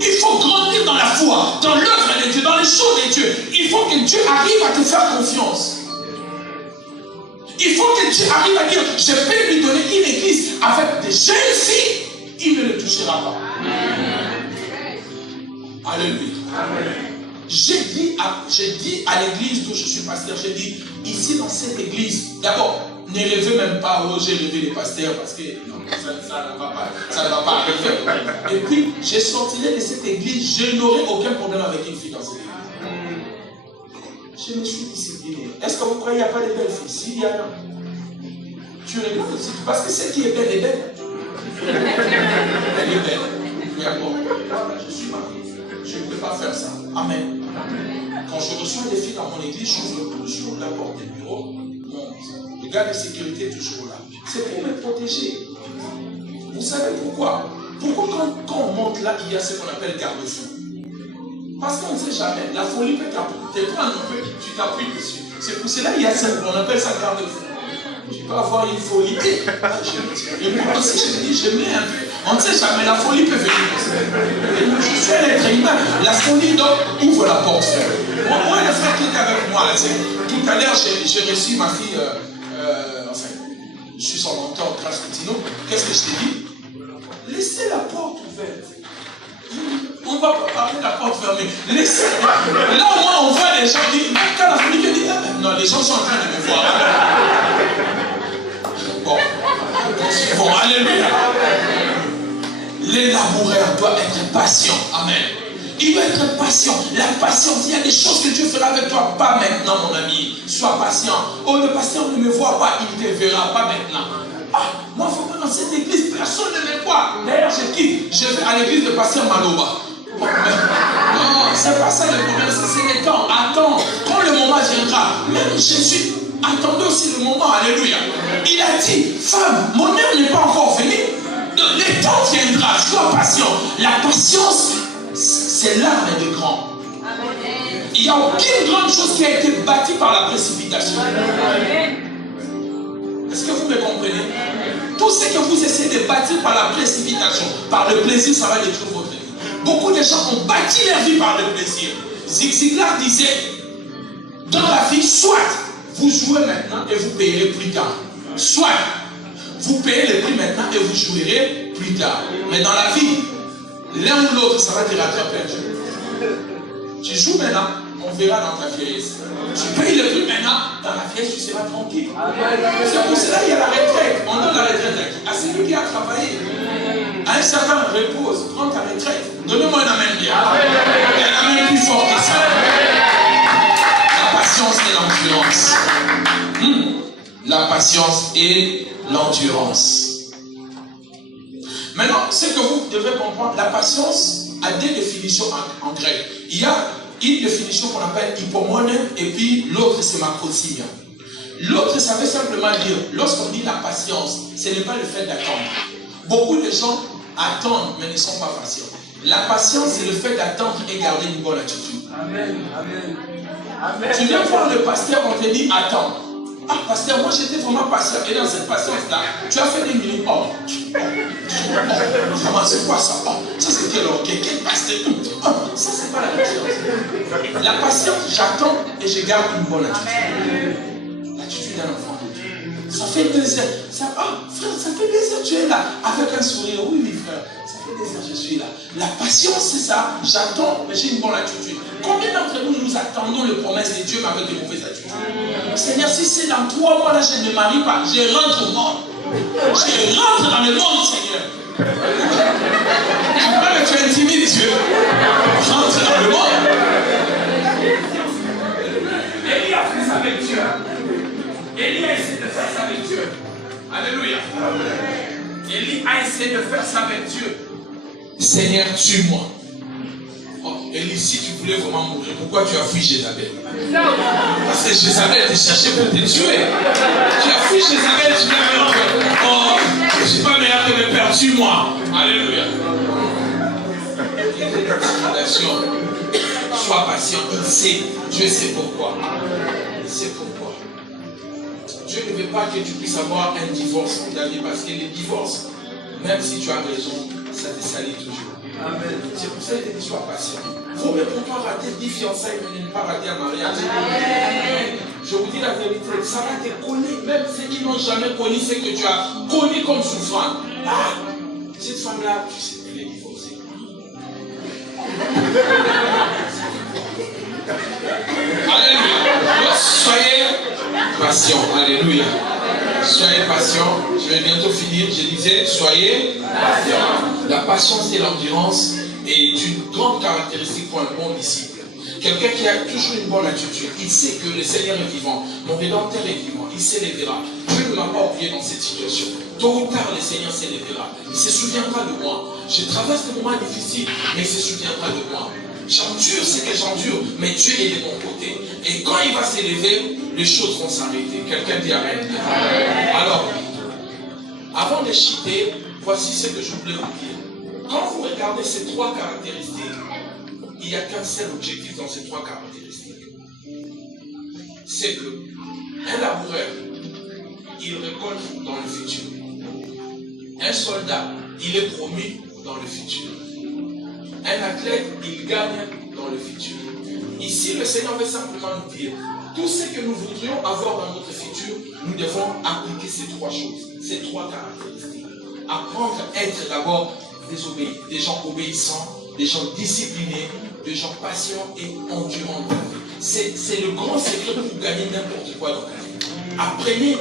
Il faut grandir dans la foi, dans l'œuvre de Dieu, dans les choses de Dieu. Il faut que Dieu arrive à te faire confiance. Il faut que Dieu arrive à dire, je peux lui donner une église avec des jeunes filles, il ne le touchera pas. Alléluia. J'ai dit à l'église où je suis pasteur, j'ai dit, ici dans cette église, d'abord, ne rêvez même pas, oh j'ai rêvé les pasteurs parce que non, ça ne va pas arriver. Et puis, je sortirai de cette église, je n'aurai aucun problème avec une fille dans cette église. Je me suis discipliné. Est-ce que vous croyez qu'il n'y a pas de belles filles? S'il y a un. Tu regardes aussi, parce que celle qui est belle est belle. Elle est belle. Oui, bon. Je suis marié. Je ne peux pas faire ça. Amen. Quand je reçois des filles dans mon église, j'ouvre toujours la porte du bureau. Le gars de sécurité est toujours là. C'est pour me protéger. Vous savez pourquoi? Pourquoi quand on monte là, il y a ce qu'on appelle garde-fou? Parce qu'on ne sait jamais. La folie peut te prendre un peu, tu t'appuies dessus. C'est pour cela qu'il y a ça, on appelle ça garde-fou. Tu peux avoir une folie. Et moi aussi, je me dis, je mets un peu. On ne sait jamais, la folie peut venir. Et moi, je suis un être humain. La folie, donc, ouvre la porte. Moi, le frère qui est avec moi, là, tout à l'heure, j'ai reçu ma fille, enfin, je suis son mentor, Grâce Coutinho. Qu'est-ce que je t'ai dit? Laissez la porte ouverte. On ne va pas parler de la porte fermée. Laissez. Là, au moins, on voit les gens qui, même quand la folie dit, non, les gens sont en train de me voir. Bon, alléluia. L'élaboureur doit être patient. Amen. Il doit être patient. La patience, il y a des choses que Dieu fera avec toi. Pas maintenant, mon ami. Sois patient. Oh, le pasteur ne me voit pas. Il ne te verra pas maintenant. Ah, moi, il faut que dans cette église, personne ne me voit. D'ailleurs, je quitte. Je vais à l'église de pasteur Maloba. Bon, non, c'est pas ça le problème. C'est le temps. Attends. Quand le moment viendra, même je suis. Attendez aussi le moment. Alléluia. Il a dit, femme, mon heure n'est pas encore venue. Le temps viendra. Sois patient. La patience, c'est l'arme des grands. Il n'y a aucune grande chose qui a été bâtie par la précipitation. Est-ce que vous me comprenez? Tout ce que vous essayez de bâtir par la précipitation, par le plaisir, ça va détruire votre vie. Beaucoup de gens ont bâti leur vie par le plaisir. Zig Ziglar disait, dans la vie, soit vous jouez maintenant et vous payerez plus tard. Soit vous payez le prix maintenant et vous jouerez plus tard. Mais dans la vie, l'un ou l'autre, ça va te rattraper un jour. Tu joues maintenant, on verra dans ta vieillesse. Tu payes le prix maintenant, dans la vieillesse, tu seras tranquille. C'est pour cela qu'il y a la retraite. On donne la retraite à qui? À celui qui a travaillé. À un certain repose, prends ta retraite. Donnez-moi un amen bien. Un amen plus fort que ça. La patience et l'endurance. La patience et l'endurance. Maintenant, ce que vous devez comprendre, la patience a des définitions en grec. Il y a une définition qu'on appelle hypomone, et puis l'autre c'est macrothymia. L'autre, ça veut simplement dire, lorsqu'on dit la patience, ce n'est pas le fait d'attendre. Beaucoup de gens attendent, mais ne sont pas patients. La patience, c'est le fait d'attendre et garder une bonne attitude. Amen. Amen. Amen. Tu viens voir le pasteur, on te dit, attends. Ah, pasteur, moi j'étais vraiment patient. Et dans cette patience-là, tu as fait des minutes. Oh, comment c'est quoi ça? Oh, ça c'est quel orgueil, quel pasteur? Oh, ça c'est pas la patience. La patience, j'attends et je garde une bonne attitude. L'attitude d'un enfant de Dieu. Ça fait 2 heures. Frère, ça fait 2 heures que tu es là. Avec un sourire. Oui, frère. Ça fait 2 heures que je suis là. La patience, c'est ça. J'attends, mais j'ai une bonne attitude. Combien d'entre nous attendons les promesses de Dieu, mais avec de mauvaises attitudes? Seigneur, si c'est dans 3 mois là, je ne me marie pas, je rentre au monde. Je rentre dans le monde, Seigneur. Tu vois que tu intimides Dieu. Rentre dans le monde. Élie a fait ça avec Dieu. Élie a essayé de faire ça avec Dieu. Alléluia. Élie a essayé de faire ça avec Dieu. Seigneur, tue-moi. Oh, Élie, si tu voulais vraiment mourir, pourquoi tu as fui Jézabel? Parce que Jézabel te cherchait pour te tuer. Tu as fui Jézabel, tu m'as dit, oh, je ne suis pas meilleur que mes pères, tue-moi. Alléluia. Sois patient, il sait. Dieu sait pourquoi. Il sait pourquoi. Dieu ne veut pas que tu puisses avoir un divorce dans ta vie, parce que les divorces, même si tu as raison, ça te salit toujours. Amen. C'est pour ça qu'il dit sois patient. Il faut même pas rater 10 fiançailles, mais ne pas rater un mariage. Amen. Je vous dis la vérité, ça va te connaître, même ceux qui n'ont jamais connu ce que tu as connu comme souffrant. Ah, cette femme-là, tu sais qu'elle est divorcée. Alléluia. Soyez patient. Alléluia. Soyez patient. Je vais bientôt finir. Je disais, soyez patient. La patience et l'endurance est une grande caractéristique pour un bon disciple. Quelqu'un qui a toujours une bonne attitude. Il sait que le Seigneur est vivant. Mon Rédempteur est vivant. Il s'élèvera. Dieu ne m'a pas oublié dans cette situation. Tôt ou tard, le Seigneur s'élèvera. Il se souviendra de moi. Je traverse des moments difficiles, mais il se souviendra de moi. J'endure ce que j'endure, mais Dieu est de mon côté. Et quand il va s'élever, les choses vont s'arrêter. Quelqu'un dit Amen. Alors, avant de chuter, voici ce que je voulais vous dire. Quand vous regardez ces 3 caractéristiques, il n'y a qu'un seul objectif dans ces 3 caractéristiques. C'est que un laboureur, il récolte dans le futur. Un soldat, il est promu dans le futur. Un athlète, il gagne dans le futur. Ici, le Seigneur veut simplement nous dire, tout ce que nous voudrions avoir dans notre futur, nous devons appliquer ces 3 choses, ces 3 caractéristiques. Apprendre à être d'abord des gens obéissants, des gens disciplinés, des gens patients et endurants. C'est le grand secret pour gagner n'importe quoi dans la vie. Apprenez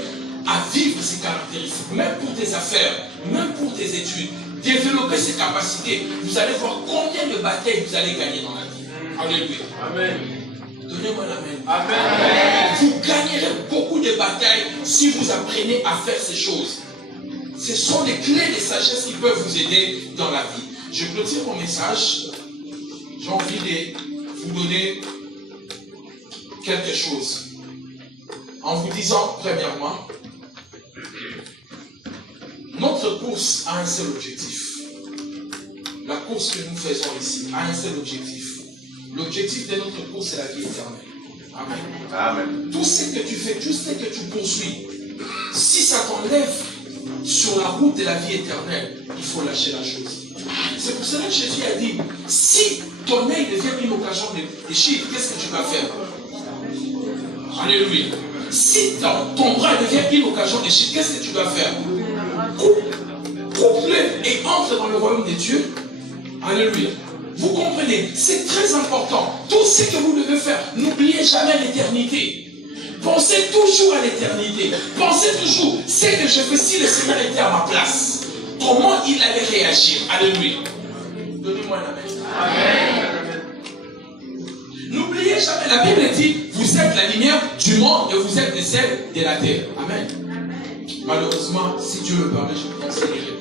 à vivre ces caractéristiques, même pour tes affaires, même pour tes études. Développez ces capacités. Vous allez voir combien de batailles vous allez gagner dans la vie. Alléluia. Amen. Donnez-moi l'amen. Amen. Vous gagnerez beaucoup de batailles si vous apprenez à faire ces choses. Ce sont les clés de sagesse qui peuvent vous aider dans la vie. Je clôture mon message. J'ai envie de vous donner quelque chose. En vous disant, premièrement, notre course a un seul objectif. La course que nous faisons ici a un seul objectif. L'objectif de notre course, c'est la vie éternelle. Amen. Amen. Tout ce que tu fais, tout ce que tu poursuis, si ça t'enlève sur la route de la vie éternelle, il faut lâcher la chose. C'est pour cela que Jésus a dit, si ton œil devient une occasion de chute, qu'est-ce que tu vas faire? Alléluia. Si ton bras devient une occasion de chute, qu'est-ce que tu vas faire? Coupe-le et entre dans le royaume de Dieu. Alléluia. Vous comprenez, c'est très important. Tout ce que vous devez faire, n'oubliez jamais l'éternité. Pensez toujours à l'éternité. Pensez toujours, c'est que je fais si le Seigneur était à ma place. Comment il allait réagir? Alléluia. Donnez-moi la main. Amen. N'oubliez jamais, la Bible dit, vous êtes la lumière du monde et vous êtes les sels de la terre. Amen. Malheureusement, si Dieu le permet, je vous conseillerais.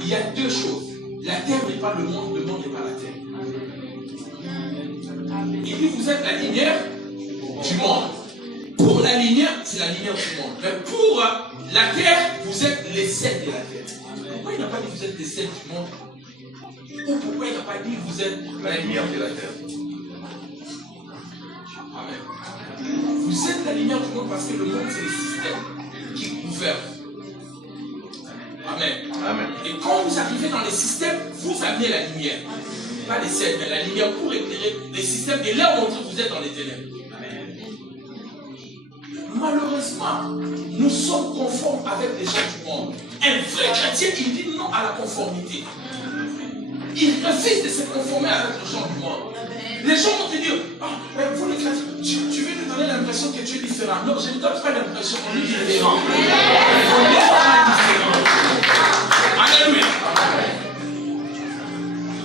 Il y a 2 choses. La terre n'est pas le monde n'est pas la terre. Il dit, vous êtes la lumière du monde. Pour la lumière, c'est la lumière du monde. Mais pour la terre, vous êtes les sels de la terre. Pourquoi il n'a pas dit vous êtes les sels du monde? Ou pourquoi il n'a pas dit vous êtes la lumière de la terre? Amen. Vous êtes la lumière du monde parce que le monde, c'est le système qui gouverne. Amen. Amen. Et quand vous arrivez dans les systèmes, vous amenez la lumière. Pas les sels, mais la lumière pour éclairer les systèmes et leur montrer que vous êtes dans les ténèbres. Malheureusement, nous sommes conformes avec les gens du monde. Un vrai chrétien, il dit non à la conformité. Il refuse de se conformer avec les gens du monde. Les gens vont te dire, vous les chrétiens, tu veux nous donner l'impression que tu es différent. Non, je ne donne pas l'impression qu'on est différent. On est vraiment différent. Alléluia.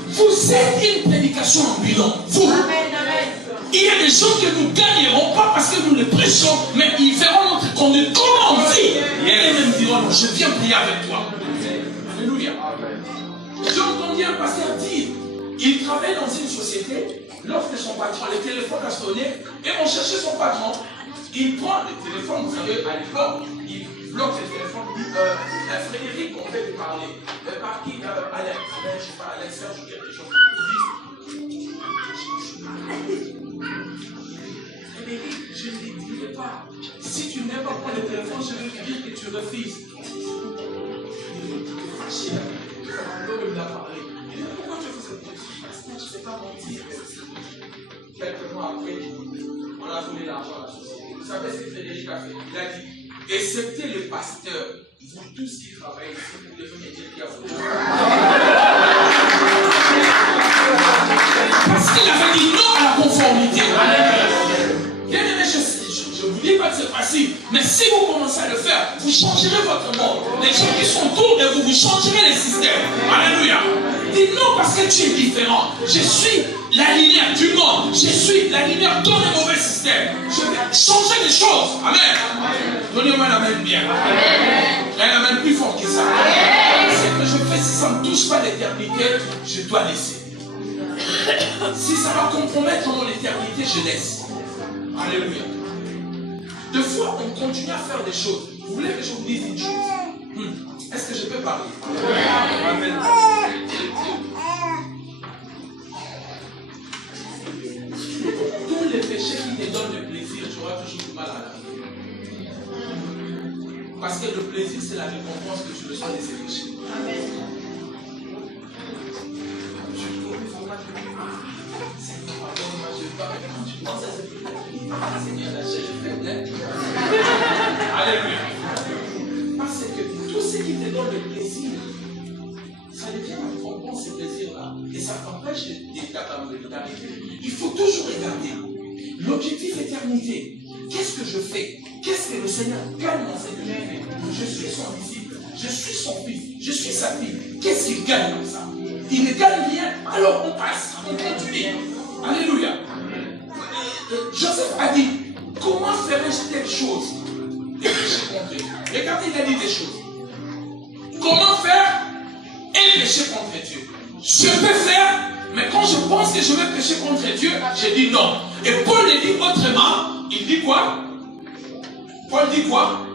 Vous êtes une prédication ambulante. Vous. Il y a des gens que nous ne gagnerons pas parce que nous les prêchons, mais ils verront notre conduite, comment on vit. Et eux-mêmes diront, non, je viens prier avec toi. Alléluia. J'ai entendu un pasteur dire, il travaille dans une société, lorsque son patron, le téléphone a sonné, et on cherchait son patron. Il prend le téléphone, vous savez, à l'époque, il bloque le téléphone, il dit, Frédéric, on veut lui parler. Par qui Alex, je ne sais pas, Alex, Serge ou quelque chose. Frédéric, je ne les dirai pas. Si tu n'aimes pas prendre le téléphone, je vais te dire que tu refuses. Il est fâché. L'homme il a parlé. Il dit, pourquoi tu fais cette chose? Parce que je ne sais pas mentir. Quelques mois après, on a volé l'argent à la société. Vous savez ce que Frédéric a fait? Il a dit, excepté les pasteurs, vous tous qui travaillez ici, vous devez me dire qu'il y a foutu. Parce qu'il avait dit non à la conformité. Bien aimé, je ne vous dis pas que c'est facile, mais si vous commencez à le faire, vous changerez votre monde. Les gens qui sont autour de vous, vous changerez les systèmes. Alléluia. Dis non parce que tu es différent. Je suis la lumière du monde. Je suis la lumière dans les mauvais systèmes. Je vais changer les choses. Amen. Donnez-moi la main bien. La main plus forte que ça. Ce que je fais, si ça ne touche pas l'éternité, je dois laisser. Si ça va compromettre mon éternité, je laisse. Alléluia. Deux fois, on continue à faire des choses. Vous voulez que je vous dise une chose? Est-ce que je peux parler? Amen. Tous les péchés qui te donnent le plaisir, tu auras toujours du mal à la vie. Parce que le plaisir, c'est la récompense que tu reçois de ces péchés. Amen. Alléluia. Parce que tout ce qui te donne le plaisir, ça devient une récompense, ce plaisir-là. Et ça t'empêche d'arriver. Il faut toujours regarder l'objectif éternité. Qu'est-ce que je fais? Qu'est-ce que le Seigneur gagne dans cette vie? Je suis son disciple, je suis son fils, je suis sa fille. Qu'est-ce qu'il gagne dans ça? Il ne gagne rien, alors on passe, on continue. Alléluia. Joseph a dit, comment ferais-je telle chose? Des péchés contre Dieu. Regardez, il a dit des choses. Comment faire un péché contre Dieu? Je peux faire, mais quand je pense que je vais pécher contre Dieu, je dis non. Et Paul le dit autrement. Il dit quoi? Paul dit quoi?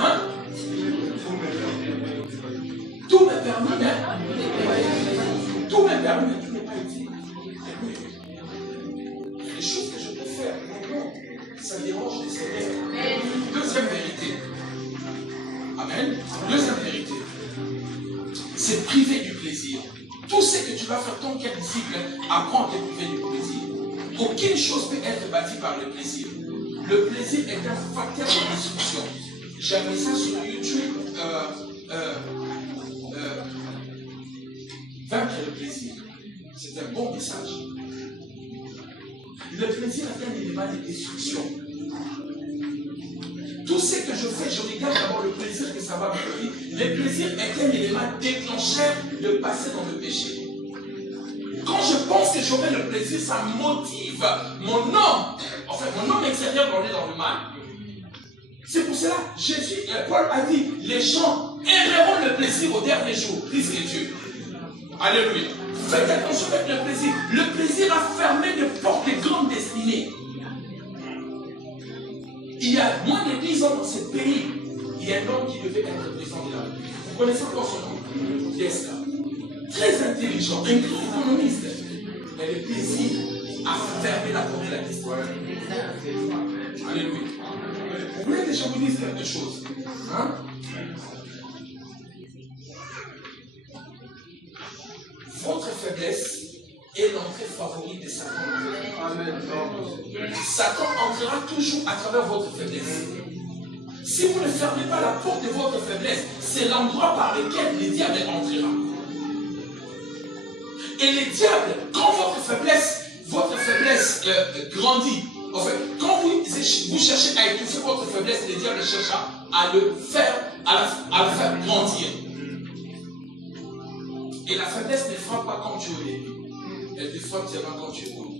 Hein? Tout me permet, mais tout me permet, tout n'est pas utile. Les choses que je peux faire, non, ça dérange les Seigneurs. Deuxième vérité. Amen. Deuxième vérité. C'est priver du plaisir. Tout ce que tu vas faire, ton qu'un disciple, apprends à te priver du plaisir. Aucune chose peut être bâtie par le plaisir. Le plaisir est un facteur de destruction. J'avais ça sur YouTube. Vaincre le plaisir. C'est un bon message. Le plaisir est un élément de destruction. Tout ce que je fais, je regarde d'abord le plaisir que ça va me donner. Le plaisir est un élément déclencheur de passer dans le péché. Quand je pense que j'aurai le plaisir, ça motive mon homme. Enfin, mon homme extérieur pour aller dans le mal. C'est pour cela, Paul a dit, les gens aimeront le plaisir au dernier jour, plus que Dieu. Alléluia. Faites attention avec le plaisir. Le plaisir a fermé des portes de grandes destinées. Il y a moins de 10 ans dans ce pays, il y a un homme qui devait être président de la République. Vous connaissez encore son nom? Desca. Très intelligent, un grand économiste. Mais le plaisir a fermé la porte de la destinée. Alléluia. Vous voulez que je vous dise quelque chose? Hein? Votre faiblesse est l'entrée favorite de Satan. Amen. Satan entrera toujours à travers votre faiblesse. Si vous ne fermez pas la porte de votre faiblesse, c'est l'endroit par lequel le diable entrera. Et le diable, quand votre faiblesse grandit, en fait, quand vous cherchez à étouffer votre faiblesse, le diable cherchera à le faire grandir. Et la faiblesse ne frappe pas quand tu es au début. Elle te frappe seulement quand tu es au haut.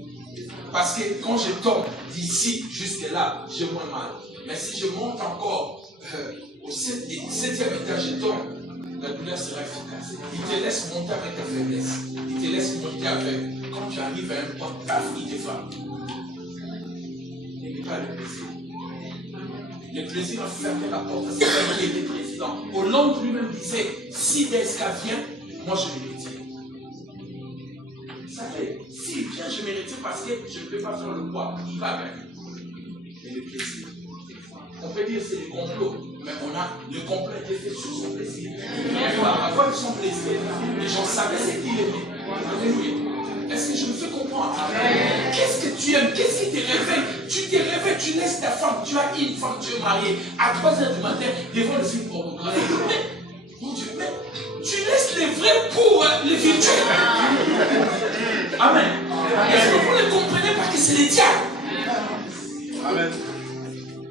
Parce que quand je tombe d'ici jusque là, j'ai moins mal. Mais si je monte encore au 7e étage, je tombe, la douleur sera efficace. Il te laisse monter avec ta faiblesse. Il te laisse monter avec. Quand tu arrives à un point, paf, il te frappe. Il n'est pas le plaisir. Le plaisir a fermé la porte à celui qui était président. Hollande lui-même disait, si Desca vient, moi je vais le dire. Vous savez, s'il vient, je vais le dire parce que je ne peux pas faire le poids. Il va gagner. Mais le plaisir. On peut dire que c'est le complot, mais on a le complot été fait sur son plaisir. Par rapport à son plaisir, les gens savaient ce qu'il aimait. Alléluia. Est-ce que je me fais comprendre? Qu'est-ce que tu aimes? Qu'est-ce qui te réveille? Tu te réveilles, tu laisses ta femme, tu as une femme, tu es marié, à 3h du matin, devant le film pornographique. Mon Dieu, mais tu laisses les vrais pour les virtuels. Amen. Est-ce que vous ne comprenez pas que c'est le diable? Amen.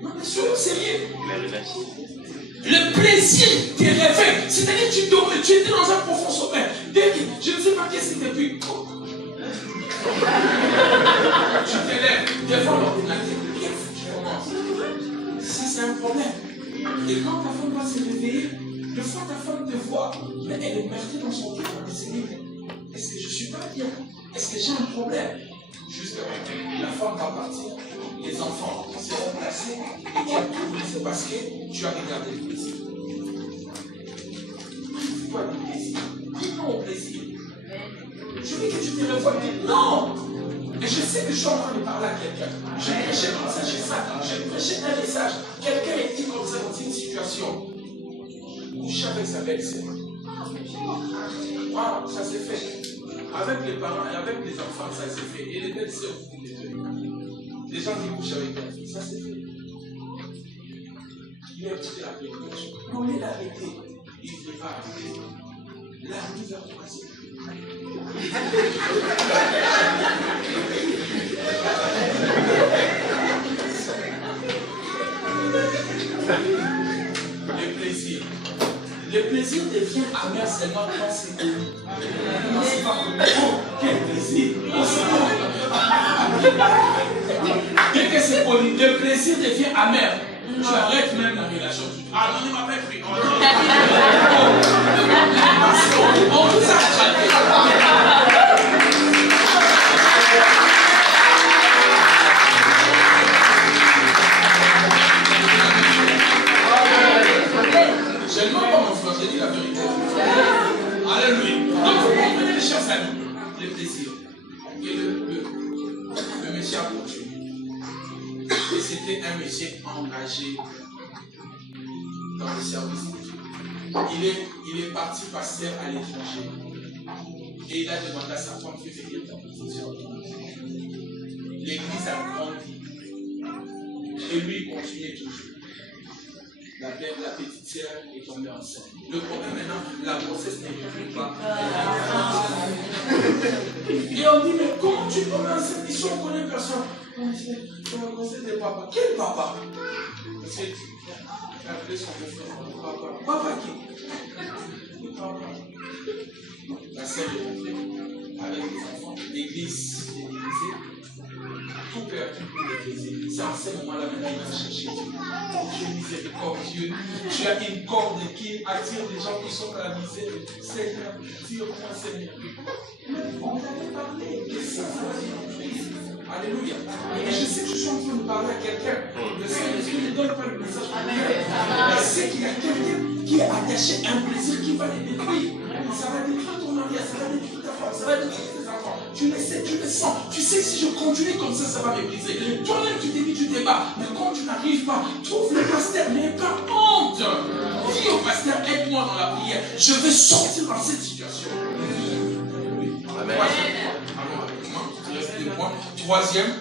Non, mais soyons sérieux. Le plaisir te réveille. C'est-à-dire que tu dormais, tu étais dans un profond sommeil. Dès que je ne sais pas qu'est-ce qui t'a vu. Tu te lèves devant l'ordinateur. Tu commences. Ça, c'est un problème. Et quand ta femme va se réveiller, des fois ta femme te voit, mais elle est meurtrie dans son cœur. Elle se dit, est-ce que je ne suis pas bien? Est-ce que j'ai un problème? Jusqu'à la femme va partir, les enfants seront placés, et tu as tout voulu, c'est parce que tu as regardé le plaisir. C'est quoi le plaisir? Dis non au plaisir. Je veux que tu te revoies et dis non. Et je sais que je suis en train de parler à quelqu'un. Je prêchais comme ça chez ça. Je prêchais un message. Quelqu'un était comme ça dans une situation. Couché avec sa belle-sœur. Ah, ça s'est fait. Avec les parents et avec les enfants, ça s'est fait. Et les belles-sœurs, les gens qui couchent avec elles, ça s'est fait. Il a écouté la prédication. Non, il l'a arrêté. Il ne voulait pas arrêter. La nuit va passer. Le plaisir devient amer seulement quand c'est connu. Non, c'est pas connu. Oh, quel plaisir! Oh, c'est bon. Dès que c'est connu, le plaisir devient amer. Tu arrêtes même la relation. Ah non, il m'a pas pris. On vous a attrapé. Je ne mens pas mon frère, j'ai dit la vérité. Alléluia. Donc vous comprenez les chers amis, le plaisir. Et le monsieur a continué. Et c'était un monsieur engagé dans le service de Dieu. Il est parti pasteur à l'étranger. Et il a demandé à sa femme de venir ta position. L'église a grandi. Et lui, il continuait toujours. La petite sœur est tombée enceinte. Le problème maintenant, la grossesse n'est plus pas. Et on dit, mais comment tu tombes enceinte? Ici, on connaît personne. On dit, c'est la grossesse de papa. Quel papa? Parce que il a appelé son frère. Papa. Papa qui? Le papa. La sœur est rentrée avec les enfants. L'église est divisée. Tout perdu pour l'église. C'est en ce moment-là maintenant il va chercher Dieu. Tu es miséricordieux. Tu as une corde qui attire les gens qui sont dans la misère. Seigneur, tire-moi, Seigneur. On avait parlé de ça. Alléluia. Et je sais que je suis en train de parler à quelqu'un. Le Saint-Esprit ne donne pas le message. Je sais qu'il y a quelqu'un qui est attaché à un plaisir qui va les détruire. Ça va détruire ton mariage, ça va détruire ta femme, ça va détruire tes enfants. Tu le sais, tu le sens. Tu sais que si je continue comme ça va m'épuiser. Toi-même, tu t'es dit, tu te bats. Mais quand tu n'arrives pas, trouve le pasteur, n'aie pas honte. Dis au pasteur, aide-moi dans la prière. Je vais sortir dans cette situation. Amen. Troisième,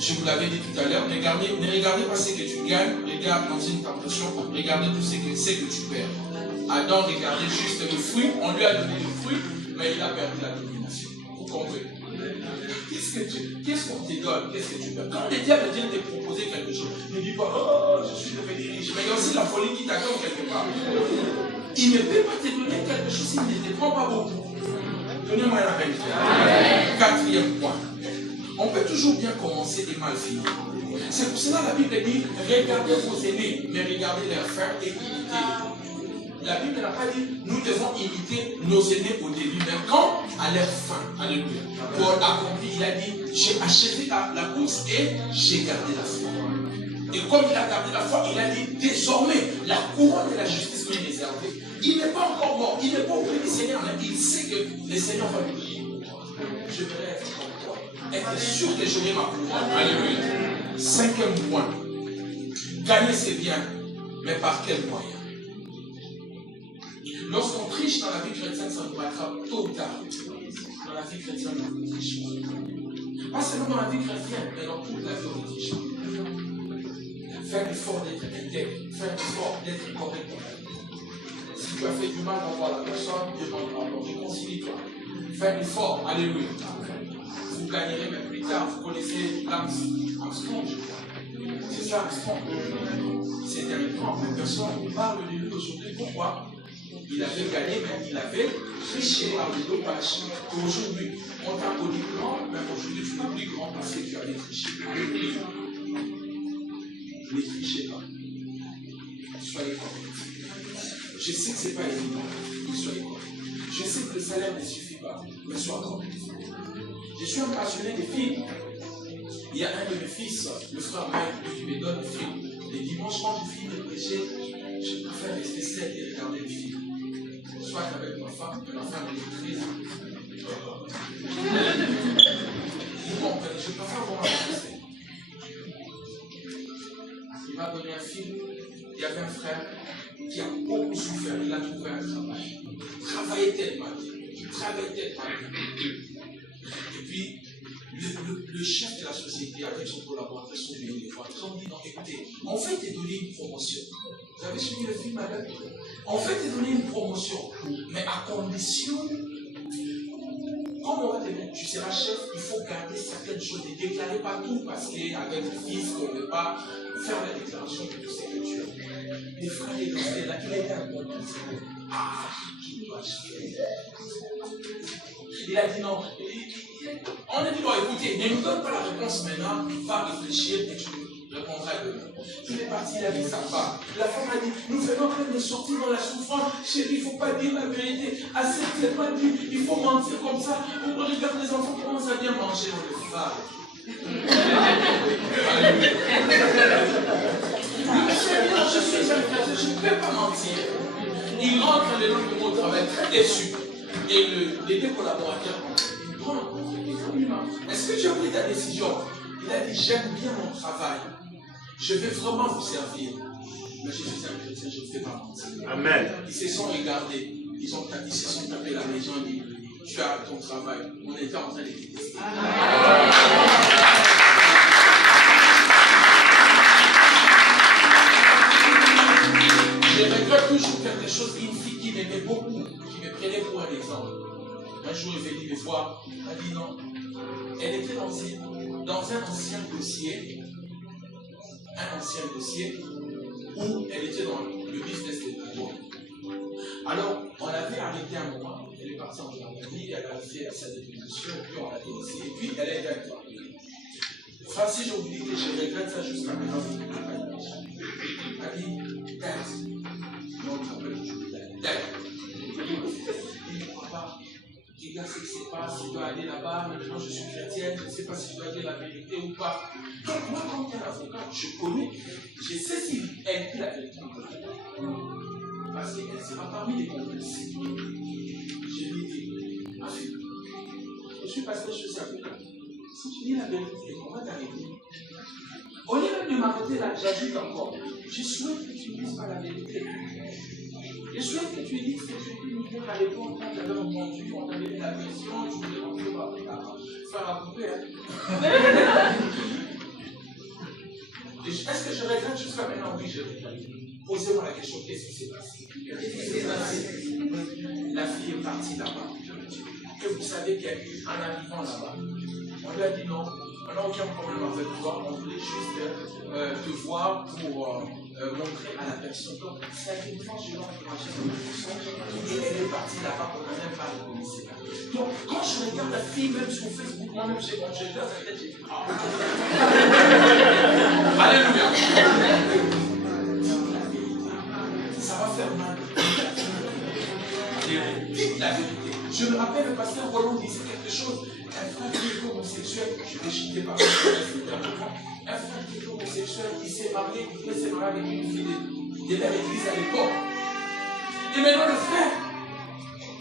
je vous l'avais dit tout à l'heure, ne regardez pas ce que tu gagnes, regarde dans une tentation, regardez tout ce que tu perds. Adam regardait juste le fruit, on lui a donné le fruit, mais il a perdu la domination. Vous comprenez? Qu'est-ce qu'on te donne? Qu'est-ce que tu perds? Quand le diable vient te proposer quelque chose, ne dis pas, oh, je suis devenu riche, mais il y a aussi la folie qui t'attend quelque part. Il ne peut pas te donner quelque chose s'il ne te prend pas beaucoup. Donnez-moi la vérité. Quatrième point. On peut toujours bien commencer et mal finir. C'est pour cela que la Bible dit, regardez vos aînés, mais regardez leurs frères et imitez-les. La Bible n'a pas dit, nous devons imiter nos aînés au début, mais quand à leur fin. Alléluia. Paul accompli, il a dit, j'ai achevé la course et j'ai gardé la foi. Et comme il a gardé la foi, il a dit, désormais, la couronne de la justice m'est réservée. Il n'est pas encore mort, il n'est pas auprès du Seigneur, mais il sait que le Seigneur va lui dire, je vais être comme toi. Être sûr que j'aurai ma couronne. Alléluia. Cinquième point. Gagner c'est bien, mais par quel moyen? Lorsqu'on triche dans la vie chrétienne, ça nous rattrape tôt ou tard. Dans la vie chrétienne, on triche pas. Pas seulement dans la vie chrétienne, mais dans toute la vie, on triche. Faire l'effort d'être intègre, faire l'effort d'être correct. Si tu as fait du mal à voir la personne, demande pardon, réconcilie-toi. Fais l'effort, alléluia. Vous gagnerez même plus tard. Vous connaissez Armstrong, je crois. C'est ça, Armstrong. C'était un grand, mais personne parle de lui aujourd'hui. Pourquoi? Il avait gagné, mais il avait triché par le dopage. Aujourd'hui, on t'a connu grand, mais aujourd'hui, tu n'es plus grand parce que tu avais triché. Ne trichez pas. Soyez corrects. Je sais que ce n'est pas évident, mais soyez corrects. Je sais que le salaire ne suffit pas, mais sois correct. Je suis un passionné des films. Il y a un de mes fils, le frère Mike, qui me donne le film. Les dimanches, quand je finis de prêcher, je préfère rester seul et regarder le film. Soit avec ma femme, mais ma femme est très vous comprenez, je préfère voir un film. Il m'a donné un film. Il y avait un frère qui a beaucoup souffert. Il a trouvé un travail. Il travaillait tellement. Il travaillait tellement. Et puis, le chef de la société, avec son collaborateur, sont venus les voir. Ils ont dit, non, écoutez, on va te donner une promotion. Vous avez suivi le film, madame? On va te donner une promotion, mais à condition, comme on va te dire, tu seras chef, il faut garder certaines choses. Ne déclarer pas tout, parce qu'avec le fils, on ne peut pas faire la déclaration de tout ce que tu as. Les frères et les sœurs, là, il a été un bon conseiller. Ah, je dois acheter. Il a dit non. On a dit, bon, écoutez, ne nous donne pas la réponse maintenant, va réfléchir et tu répondras demain. Il est parti, il a vu sa femme. La femme a dit, nous venons plein de sortir dans la souffrance. Chérie, il ne faut pas dire la vérité. Accepte pas dire, il faut mentir comme ça. Vous regardez les enfants commencent à bien manger dans le phare. Je suis un chrétien, je ne peux pas mentir. Il rentre le lendemain au travail très déçu. Et les deux collaborateurs ont une grande entreprise. Est-ce que tu as pris ta décision? Il a dit, j'aime bien mon travail. Je vais vraiment vous servir. Mais je suis un chrétien, je ne fais pas mentir. Amen. Ils se sont regardés. Ils se sont tapés la maison et dit, tu as ton travail. On était en train de détester. Je regrette toujours quelque chose d'une fille qui m'aimait beaucoup, qui me prenait pour un exemple. Un jour, elle est venue me voir, elle a dit non. Elle était dans un ancien dossier, où elle était dans le business de drogue. Alors, on l'avait arrêté un moment, elle est partie en gendarmerie, elle a fait sa déposition, puis on l'a dénoncée, et puis elle a été interpellée. Enfin, si je vous dis que je regrette ça jusqu'à maintenant, vous ne pouvez pas imaginer. Il m'a dit, Dad. Non, il s'appelle toujours Dad. Il ne croit pas. Regarde ce qui se passe, je dois aller là-bas, maintenant je suis chrétienne, je ne sais pas si je dois dire la vérité ou pas. Donc moi, quand il y a un avocat, je connais, je sais si elle dit la vérité ou pas. Parce qu'elle sera parmi les complices. Je lui ai dit, ma fille, je suis pasteur, je suis avocat. Si tu dis la vérité, on va t'arrêter. Au lieu même de m'arrêter là, j'ajoute encore. Je souhaite que tu ne dises pas la vérité. Je souhaite que tu dises que tu peux nous dire à l'époque, quand tu avais entendu, on t'avait mis la pression, tu voulais rentrer par faire la poupée. Est-ce que je regrette jusqu'à maintenant? Oui, je regrette. Posez-moi la question, qu'est-ce qui s'est passé? La fille est partie là-bas. Et vous savez qu'en arrivant là-bas, on lui a dit non, on n'a aucun problème avec toi, on voulait juste te voir pour montrer à la personne. Donc, ça fait une fois que je l'ai encouragé et elle est partie là-bas, on n'a même pas reconnaissé. Donc, quand je regarde la fille, même sur Facebook, moi-même, j'ai dans sa tête, j'ai dit ah. Alléluia. Ça va faire mal. Dites la vérité. Je me rappelle, le pasteur Roland disait quelque chose. Un frère qui est homosexuel, je l'ai chuté par un frère qui est homosexuel, qui s'est marié, qui voulait se marier avec une fille de leur église à l'époque. Et maintenant le frère,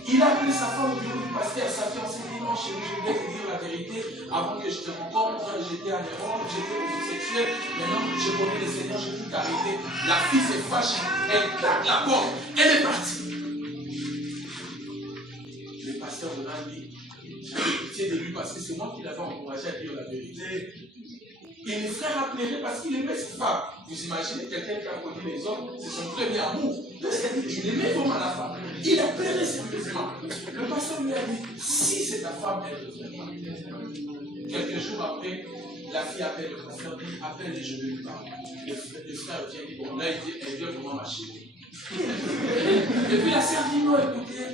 il a appelé sa femme au bureau du pasteur, sa fiancée dit non chérie, je voulais te dire la vérité, avant que je te rencontre, j'étais en Europe, j'étais homosexuel, maintenant je connais le Seigneur, j'ai tout arrêté. La fille s'est fâchée, elle claque la porte, elle est partie. Le pasteur de l'année, j'avais pitié de lui parce que c'est moi qui l'avais encouragé à dire la vérité. Et le frère a pleuré parce qu'il aimait sa femme. Vous imaginez quelqu'un qui a connu les hommes, c'est son premier amour. Il aimait vraiment la femme. Il a pleuré sérieusement. Le pasteur lui a dit, si c'est ta femme, elle ne revient pas. Quelques jours après, la fille appelle le pasteur, dit, appelle et je vais lui parler. Le frère vient dit, bon là, elle vient vraiment marcher. Et puis la sœur dit, non, écoutez,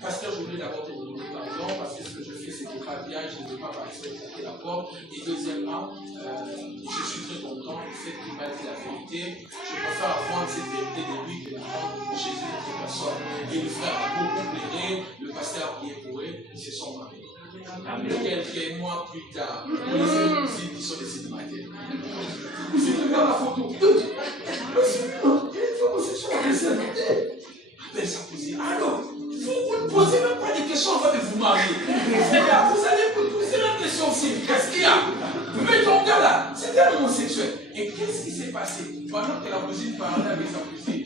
pasteur, je voulais d'abord te demander pardon parce que ce que je fais, ce n'était pas bien, je ne veux pas passer la porte. Et deuxièmement, je suis très content du fait qu'il m'a dit la vérité. Je préfère apprendre cette vérité de lui que d'apprendre Jésus de toute personne. Et le frère a beaucoup pleuré, le pasteur a prié pour eux, ils se sont mariés. Quelques mois plus tard, ils sont des célibataires. C'est regarde la photo. Il est homosexuel. Appelle sa cousine. Alors, vous ne posez même pas des questions avant de vous marier. Vous allez vous poser la question aussi. Qu'est-ce qu'il y a? Mais ton gars là, c'était un homosexuel. Et qu'est-ce qui s'est passé? Pendant que la cousine parlait avec sa cousine,